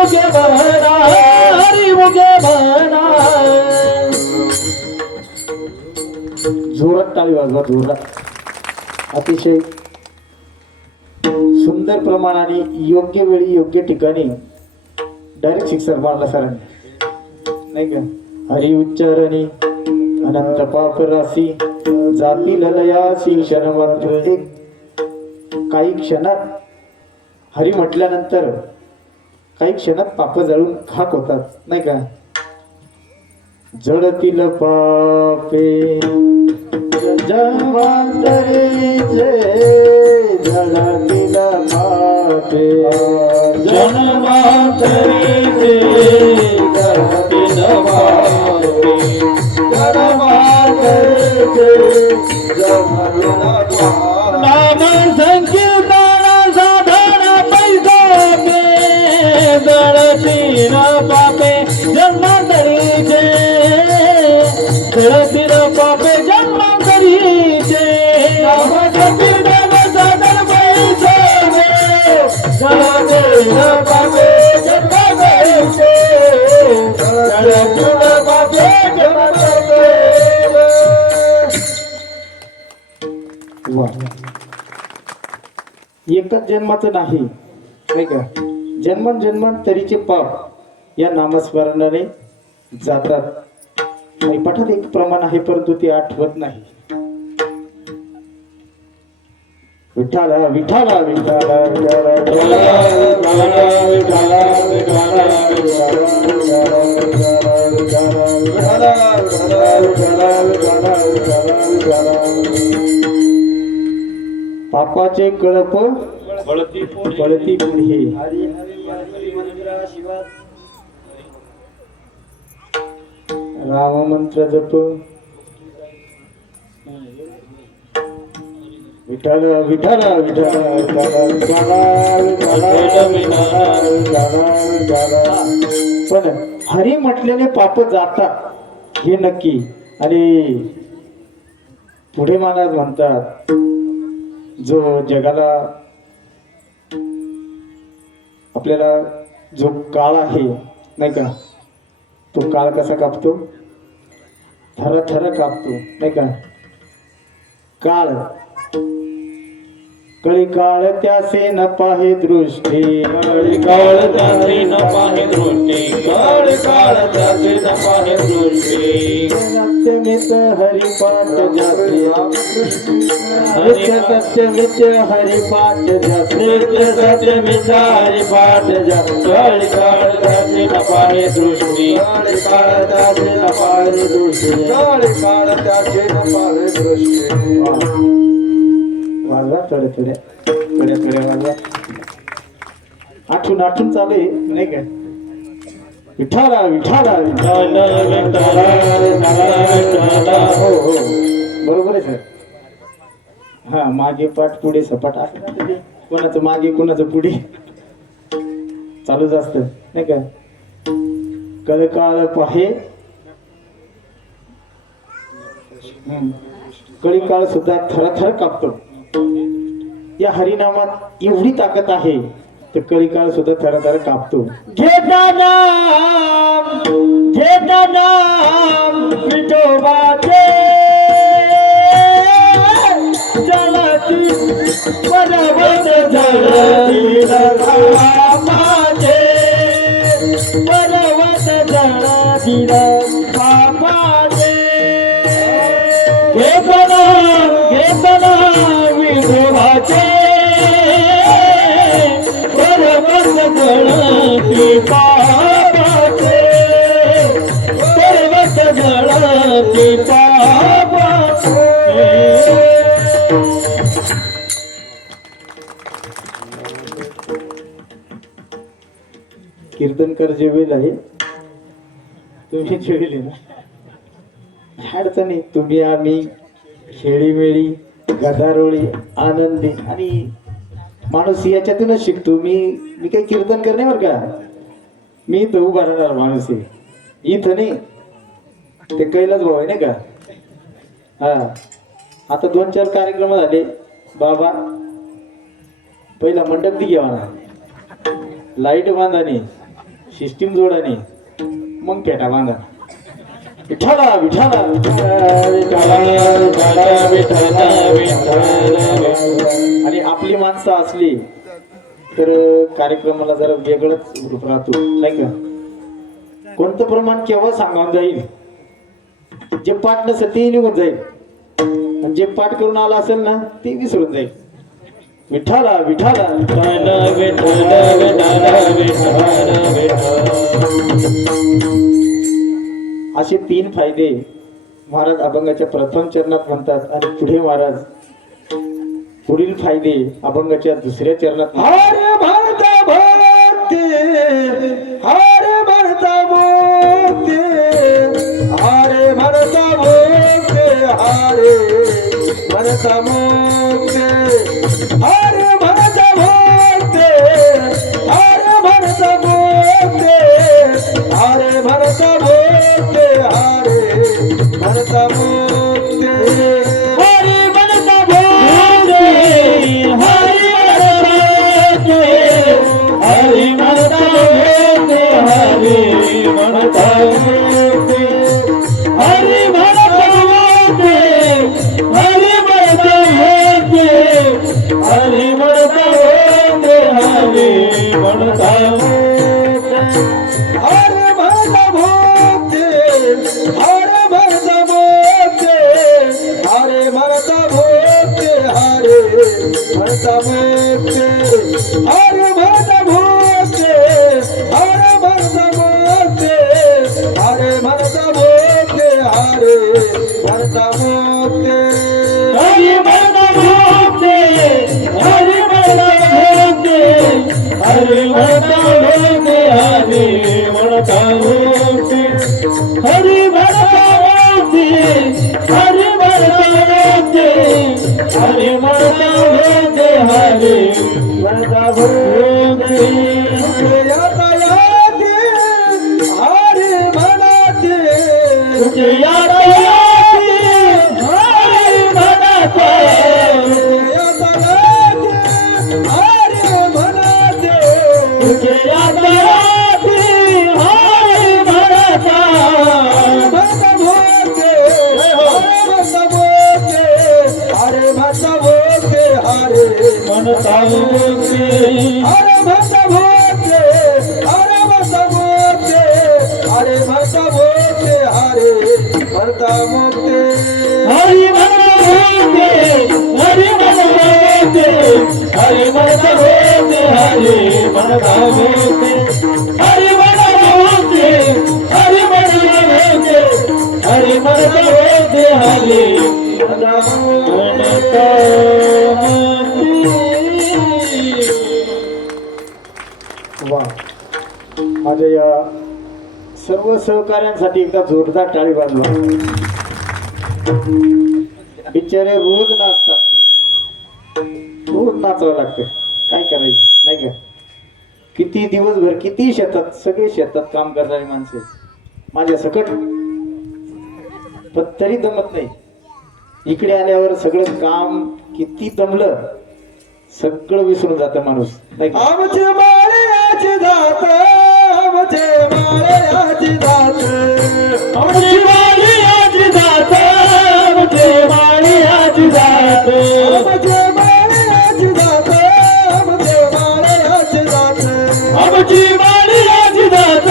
मुखे बहना हरी मुखे बहना जोरात टाळी वाजवा जोरात अतिशय सुंदर प्रमाणाने योग्य वेळी योग्य ठिकाणी डायरेक्ट शिक्षण मारला सरांनी नाही का हरी उच्चारणी अनंत पाप राशी जातील लयासी क्षण मात्र एक काही क्षणात हरी म्हटल्यानंतर काही क्षणात पाप जळून खाक होतात नाही का जळतील पापे जन्मांतरीचे जळतील पापे जन्मांतरीचे जळतील पापे जन्मांतरीचे जळतील पापे नाम संकीर्तन साधन पैसे जळतील पापे जन्मांतरीचे जळतील पापे जन्मांतरीचे नाम संकीर्तन साधन पैसे जळतील पापे जन्मांतरीचे जळतील पापे जन्मांतरीचे एकच जन्माचं नाही का जन्मांतरीचे पाप या नामस्मरणाने जातात हरिपाठात एक प्रमाण आहे परंतु ते आठवत नाही विठाला विठाला विठाला पापाचे कळप पळती पुढे राम मंत्र जप विठाल विठाल पण हरी म्हटलेले पाप जातात हे नक्की आणि पुढे महाराज म्हणतात जो जगाला आपल्याला जो काळ आहे नाही का तो काळ कसा कापतो थर थर कापतो नाही का काळ कळी काळ त्यासे न पाहे दृष्टी कळी काळ त्याचे न पाहे दृष्टी कळी काळ त्याचे न पाहे दृष्टी सत्यमित हरिपाठ जाते नित्य सत्यमित हरिपाठ जाते नित्य सत्यमित हरिपाठ जाते कळी काळ त्याचे न पाहे दृष्टी कळी काळ त्याचे न पाहे दृष्टी कळी काळ त्याचे न पाहे दृष्टी वाजवा थोड्या वाजवा आठून आठून चालू आहे नाही का विठाला विठाला विठाला हो हो बरोबर आहे सर हा मागे पाठ पुढे सपाट असं ना ते कोणाचं मागे कोणाचं पुढे चालूच असत नाही का कळकाळ पाहे कळीकाळ सुद्धा थरथर कापतो या हरिनामात एवढी ताकद आहे तर कळीकाळ सुद्धा थरथर कापतो घेता नाम विठोबाचे जलती पर्वत जलती माझे पर्वत जलती बाबाचे घेतना विठोबाचे पर्वत जलती बाबाचे पर्वत जलती बाबाचे कीर्तनकर जेवेल आहे तुम्ही जेवेल ना अडचणी तुम्ही आम्ही खेळीमेळी गदारोळी आनंदी आणि माणूस याच्यातूनच शिकतो मी काही कीर्तन करणे बरं का मी इथं उभा राहणार माणूस आहे इथं नाही ते कैलास भाऊ आहे नाही का हा आता 2-4 कार्यक्रम झाले बाबा पहिला मंडप दी घेवा ना लाईट बांधाने सिस्टीम जोडाने मग पेटा बांधा विठाला विठाला आणि आपली माणसं असली तर कार्यक्रमाला जरा वेगळंच रूप राहतो नाही का. कोणतं प्रमाण केव्हा सांगावून जाईल, जे पाठ नसेल ते निघून जाईल आणि जे पाठ करून आला असेल ना ते विसरून जाईल. विठाला विठाला असे 3 फायदे महाराज अभंगाच्या प्रथम चरणात म्हणतात आणि पुढे महाराज पुढील फायदे अभंगाच्या दुसऱ्या चरणात. हरे भरता भक्ती हरे भरता भक्ती हरे भरता भक्ती हरे भरता भक्ती हरे भरता भक्ती हरे भरता भक्ती हरे भरता भक्ती हरे भरता भक्ती हरे भरता भक्ती हरि मनता होते हरि मनता होते हरि मनता होते हरि मनता होते हरि मनता होते हरि मनता होते हरि मनता होते हरि मनता होते हरि मनता होते हरि मनता होते हरे भरता भोते हरे भरता भोते हरे भरता भोते हरे भरता भोते हरे भरता भोते हरे भरता भोते हरे भरता भोते हरे भरता भोते हरे भरता भोते हरे भरता भोते हरे भरता भोते हरे भरता भोते यातायाते हरे मनाते यातायाते हरे मनाते यातायाते हरे मनाते यातायाते हरे मनाता भरता भोते हरे भरता भोते हरे भरता भोते हरे मनता होते हरे भरता भोते हरे भरता भोते हरे भरता भोते हरि मनता होते हरि मनता होते हरि मनता होते हरि मनता होते हरि मनता होते हरि मनता होते हरि मनता होते हरि मनता होते. वा माझ्या या सर्व सहकार्यांसाठी एकदा जोरदार टाळी वाजवा. बिचारे रोज नाचतात, रोज नाचावं लागतं, काय करायचं नाही का. किती दिवसभर किती शेतात, सगळे शेतात काम करणारी माणसं माझ्या सकट, पण तरी दमत नाही. इकडे आल्यावर सगळं काम किती दमलं सगळं विसरून जातं माणूस नाही का. आमचे माळे आजी जात आमचे माळे आजी जात आमचे माळे आजी जात आमचे माळे आजी जात आमचे माळे आजी जात आमचे माळे आजी जात आमची माळे आजी जात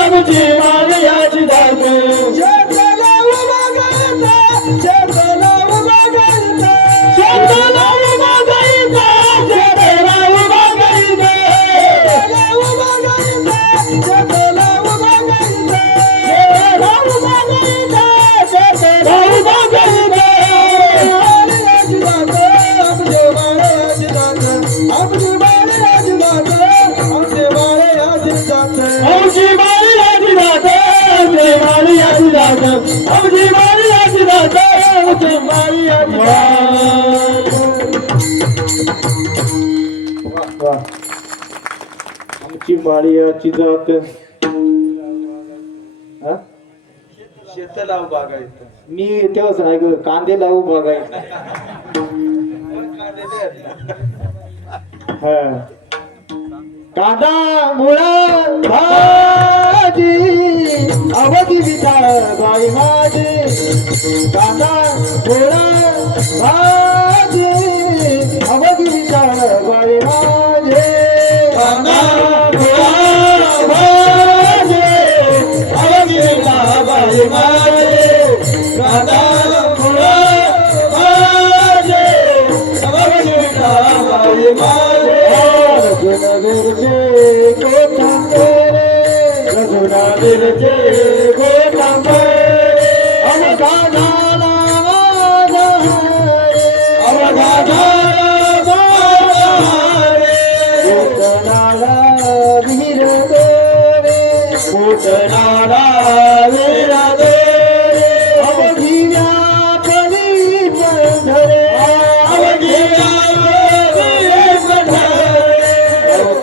आमची माळे आजी जात शेताला उभा गायता शेताला उभा गायता शेताला उभा गायता आमची माळीयाची जात शेत लावू बागायत मी तेव्हाच ऐकलं कांदे लावू बागायत. कांदा मुळा बाई माझी कांदा थोडा भाजी अवघिता बाई माझे कांदा पोळा भाजी अवघिता बाई माझे कांदा पोळा भाजी अवघिता बाई माझे रघुनगरचे कोथंबरे रघुनगरचे कोथंबरे अवघा झाला माझा रे अवघा झाला माझा रे कोकणाला वीर गोरे कोकणाला वीर गोरे अवघिया परी पंढरे अवघिया परी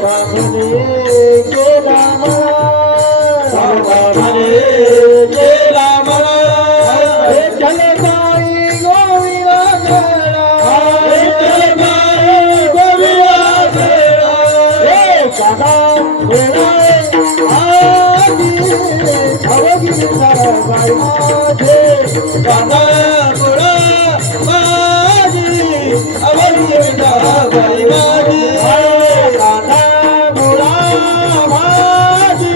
पंढरे म्हणे केला म्हणे केला मला विठ्ठल बाई गोविंदा खेळा विठ्ठल बाई गोविंदा खेळा हे काका घोडा आधी अवघिता बाई माझे कांदा पोळा भाजी अवघिता बाई माझी कांदा मुळा भाजी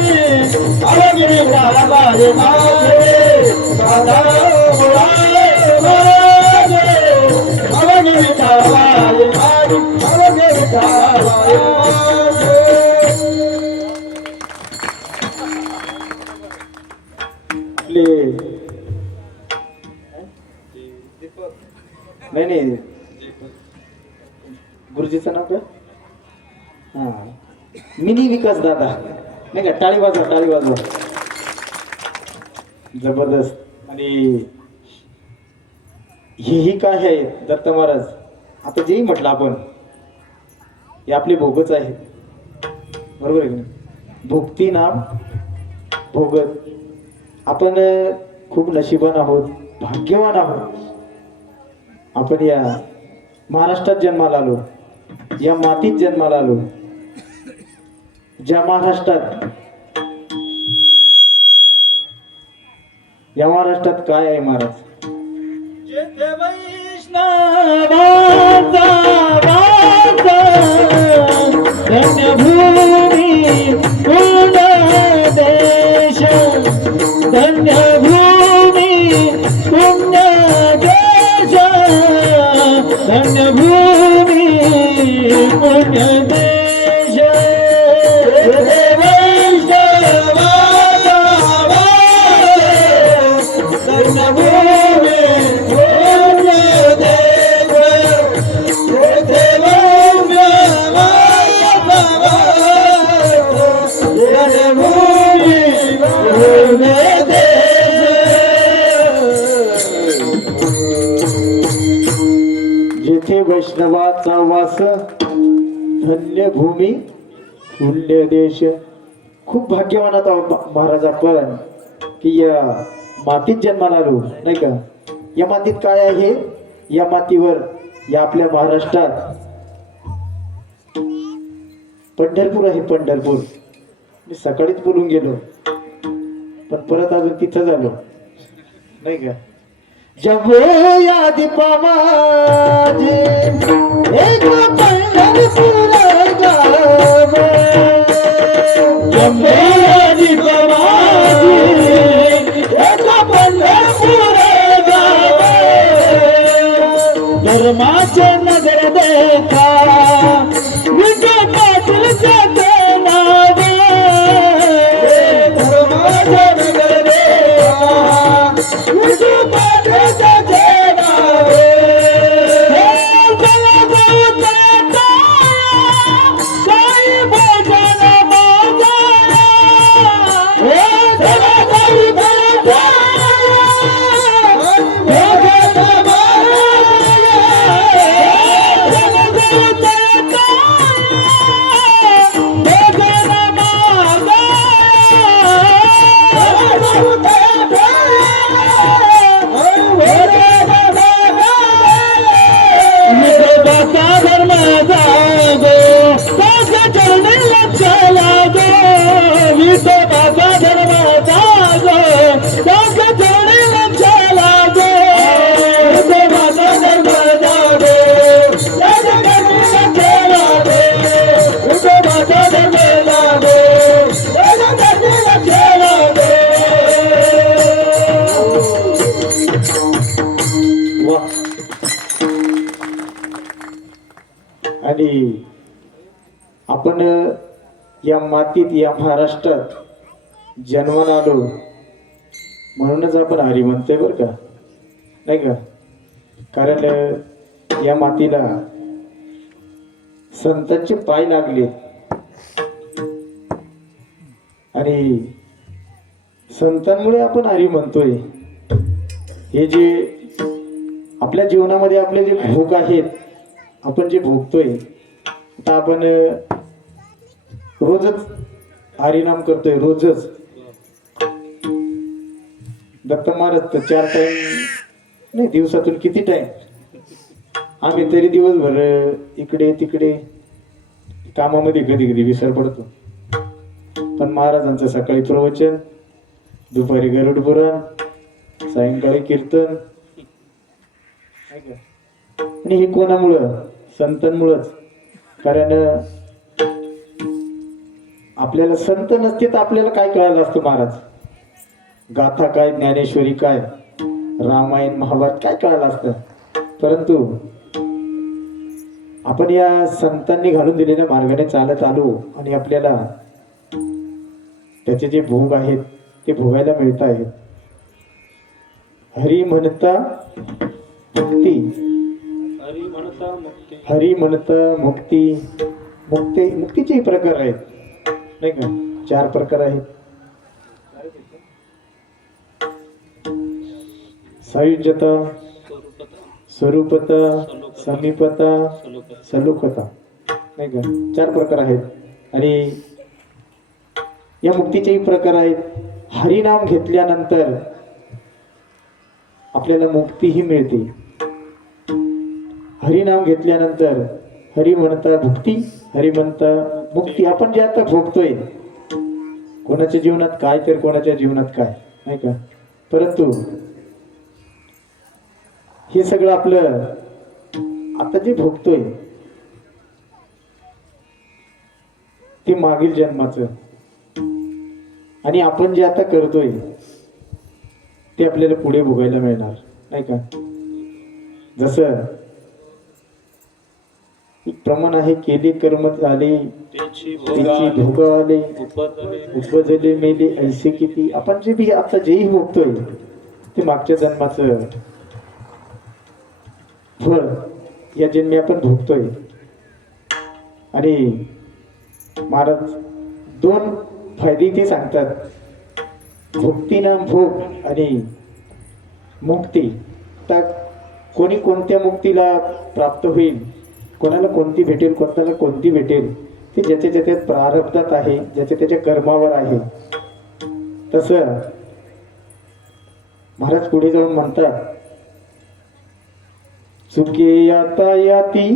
अवघिता बाई माझी कांदा पोळा भाजी अवघिता बाई माझी अवघिता बाई माझी आपले नाही नाही गुरुजीचं नाव काय हा मिनी विकास दादा नाही का टाळी वाजवा जबरदस्त आणि हेही काय आहे दत्त महाराज आता जेही म्हटलं आपण हे आपले भोगच आहे बरोबर आहे की नाही भोगती नाम भोगत आपण खूप नशिबान आहोत भाग्यवान आहोत आपण या महाराष्ट्रात जन्माला आलो या मातीत जन्माला आलो ज्या महाराष्ट्रात या महाराष्ट्रात काय आहे महाराज जेथे धन्यभूमी पुण्य देश धन्यभूमी पुण्य देश धन्यभूमी पुण्य देश जेथे वैष्णवाचा वास धन्य भूमी पुण्य देश खूप भाग्यवान आहोत महाराज आपण की या मातीत जन्माला आलो नाही का या मातीत काय आहे या मातीवर या आपल्या महाराष्ट्रात पंढरपूर आहे पंढरपूर मी सकाळीच बोलून गेलो पण परत अजून तिथं झालो नाही का जब याद पामाजे एक पंढरपूर गाव जब याद पामाजे एक पंढरपूर गाव धर्माचे नगर देखा विजय पाटील चे नाव धर्माचे नगर देखा विजय पाटील चे नाव चला जाऊ तया काही भोजन माझा या मातीत या महाराष्ट्रात जन्माला आलो म्हणूनच आपण हरी म्हणतोय बरं का, नाही का? कारण या मातीला संतांचे पाय लागले आणि संतांमुळे आपण हरी म्हणतोय. हे जे आपल्या जीवनामध्ये आपले जे भोग आहेत, आपण जे भोगतोय, आता आपण रोजच हरिनाम करतोय, रोजच. दत्त महाराज तर 4 टाइम नाही, दिवसातून किती टाइम, आम्ही तरी दिवसभर इकडे तिकडे कामामध्ये कधी कधी विसर पडतो. पण महाराजांचं सकाळी प्रवचन, दुपारी गरुड पुराण, सायंकाळी कीर्तन. आणि हे कोणामुळं? संतांमुळंच. कारण आपल्याला संत नसते तर आपल्याला काय कळालं असतं महाराज? गाथा काय, ज्ञानेश्वरी काय, रामायण महाभारत काय कळालं असतं? परंतु आपण या संतांनी घालून दिलेल्या मार्गाने चालत आलो आणि आपल्याला त्याचे जे भोग आहेत ते भोगायला मिळत आहेत. हरी म्हणता मुक्ती, हरी म्हणता मुक्ती. मुक्तीचे प्रकार आहेत, नाही का? 4 प्रकार आहेत. सायुज्यता, स्वरूपता, समीपता, सलोखता, नाही का? 4 प्रकार आहेत. आणि या मुक्तीचेही प्रकार आहेत. हरिनाम घेतल्यानंतर आपल्याला मुक्तीही मिळते. हरिनाम घेतल्यानंतर हरी म्हणता भुक्ती, हरी म्हणता मुक्ती. आपण जे आता भोगतोय, कोणाच्या जीवनात काय तर कोणाच्या जीवनात काय, नाही का? परंतु हे सगळं आपलं आता जे भोगतोय ते मागील जन्माचं, आणि आपण जे आता करतोय ते आपल्याला पुढे भोगायला मिळणार, नाही का? जसं एक प्रमाण आहे, केले कर्म झाले त्याची भोग आले, उपजले मेले ऐसे किती. आपण जे बी आता जेही भोगतोय ते मागच्या जन्माचं फळ या जन्मी आपण भोगतोय. आणि महाराज 2 फायदे ते सांगतात, भुक्तीनाम भोग आणि मुक्ती. तर कोणी कोणत्या मुक्तीला प्राप्त होईल, कोणाला कोणती भेटेल, कोणाला कोणती भेटेल, ते ज्याच्या ज्याच्या प्रारब्धात आहे, ज्याच्या त्याच्या कर्मावर आहे. तसं महाराज पुढे जाऊन म्हणतात, चुके याता याती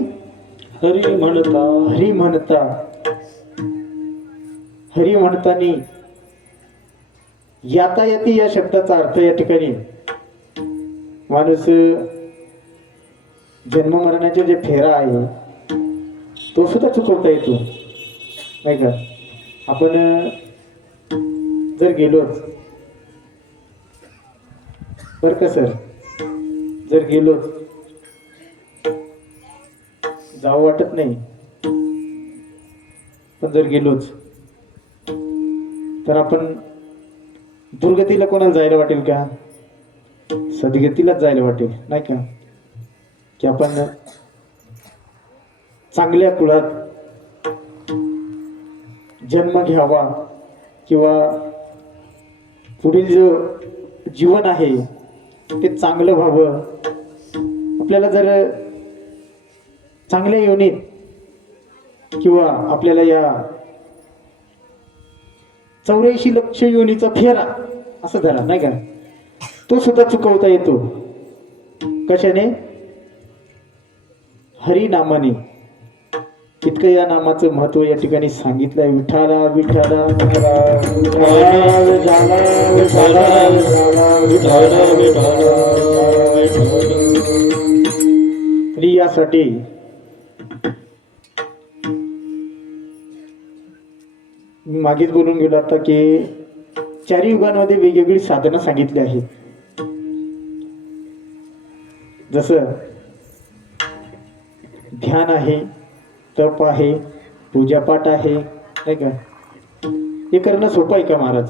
हरी म्हणता, हरी म्हणता. हरी म्हणतानी यातायाती या शब्दाचा अर्थ या ठिकाणी माणूस जन्म मरणाचे जे फेरा आहे तो सुद्धा चुकवता येतो, नाही का? आपण जर गेलोच, बर का सर, जर गेलोच, जावं वाटत नाही, पण जर गेलोच तर आपण दुर्गतीला कोणाला जायला वाटेल का? सद्गतीलाच जायला वाटेल, नाही का? की आपण चांगल्या कुळात जन्म घ्यावा किंवा पुढील जो जीवन आहे ते चांगलं व्हावं. आपल्याला जर चांगल्या योनीत किंवा आपल्याला या 84 लक्ष योनीचा फेरा असं धरा, नाही का? तो सुद्धा चुकवता येतो. कशाने? हरिनामाने. इतकं या नामाचं महत्व या ठिकाणी सांगितलंय. विठाला विठाला आणि यासाठी मी मागेच बोलून गेलो आता की 4 युगांमध्ये वेगवेगळी साधना सांगितली आहेत. जसं ध्यान आहे, तप आहे, पूजापाठ आहे, नाही का? हे करणं सोपं आहे का महाराज?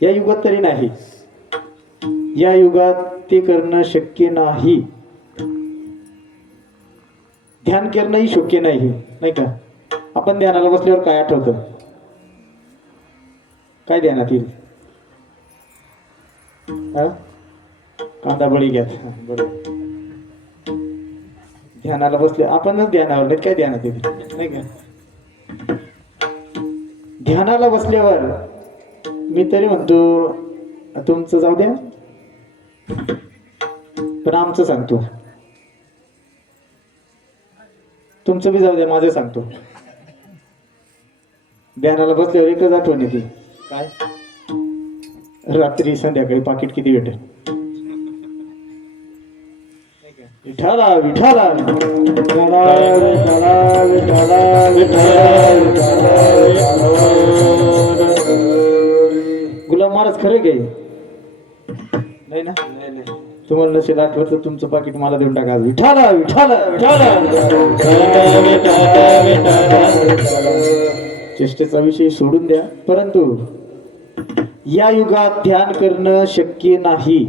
या युगात तरी नाही. या युगात ते करणं शक्य नाही. ध्यान करणंही शक्य नाही, नाही का? आपण ध्यानाला बसल्यावर काय आठवतं? काय ध्यानात येईल? कांदा बळी घ्या. बरोबर. ध्यानाला बसले आपणच ध्यानावर नाही, काय ध्यानात येते, नाही का? ध्यानाला बसल्यावर मी तरी म्हणतो तुमचं जाऊ द्या, पण आमचं सांगतो. तुमचं बी जाऊ द्या, माझं सांगतो. ध्यानाला बसल्यावर एकच आठवण येते. काय? रात्री संध्याकाळी पाकिट किती भेटेल? विठाला विठाला विठाला विठाला विठाला विठाला. गुलाम महाराज खरे काय? नाही ना? तुम्हाला नसेल आठवत तर तुमचं पाकिट मला देऊन टाका. विठाला विठाला विठाला. चेष्टेचा विषय सोडून द्या. परंतु या युगात ध्यान करणं शक्य नाही.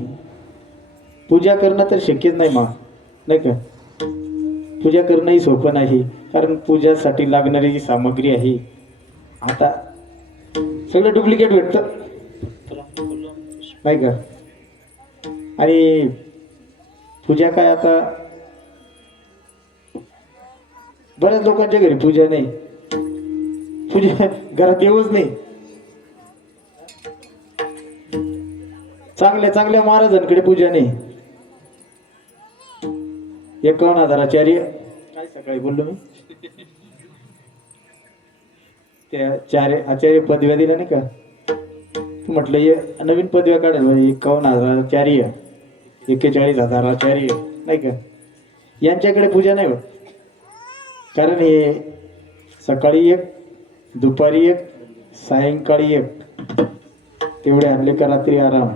पूजा करणं तर शक्यच नाही मा, नाही का? पूजा करणंही सोपं नाही, कारण पूजासाठी लागणारी जी सामग्री आहे आता सगळं डुप्लिकेट भेटतं, नाही का? आणि पूजा काय आता बऱ्याच लोकांच्या घरी पूजा नाही. पूजा घरात येऊच नाही. चांगल्या चांगल्या महाराजांकडे पूजा नाही. 51,000 आचार्य, काय सकाळी बोललो मी, त्या आचार्य पदव्या दिल्या नाही का? म्हटलं नवीन पदव्या काढेल. 51,000 आचार्य, 41,000 आचार्य, नाही का? यांच्याकडे पूजा नाही होत. कारण हे सकाळी एक, दुपारी एक, सायंकाळी एक, तेवढे आणले का रात्री आराम.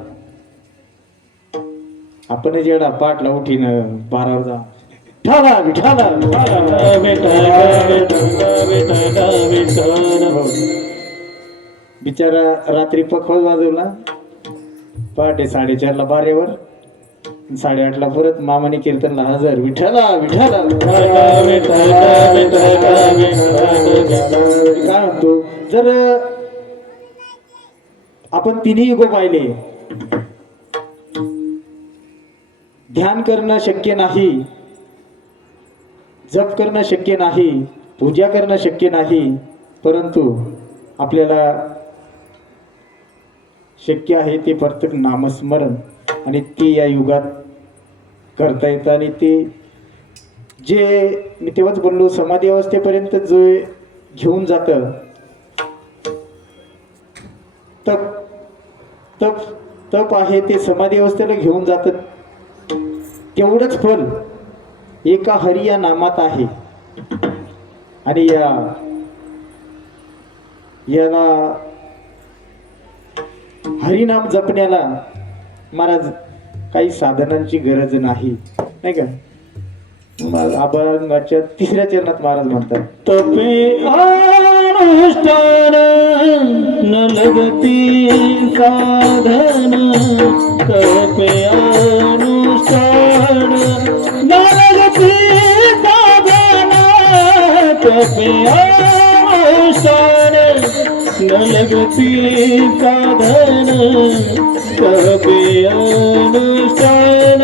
आपण जेवढा पाठला उठीन 12 जा विठाला विठाला बिचारा रात्री पखवाज वाजवला. पहाटे 4:30ला बारेवर, 8:30ला परत मामाने कीर्तनला हजर. विठाला विठाला. काय म्हणतो, जर आपण तिन्ही युग पाहिले, ध्यान करणं शक्य नाही, जप करणं शक्य नाही, पूजा करणं शक्य नाही, परंतु आपल्याला शक्य आहे ते प्रत्येक नामस्मरण, आणि ते या युगात करता येतं. आणि ते जे मी तेव्हाच बोललो, समाधी अवस्थेपर्यंत जो घेऊन जातं, तप तप तप आहे ते समाधी अवस्थेला घेऊन जातं. तेवढंच फल एका हरी या नामात आहे. आणि याला हरिनाम जपण्याला महाराज काही साधनांची गरज नाही, नाही का? अभंगाच्या 3ऱ्या चरणात महाराज म्हणतात, तपे अनुष्ठान न लगती साधन, तपे अनुष्ठान न लगती साधन, तपे अनुष्ठान न लगती साधन, तपे अनुष्ठान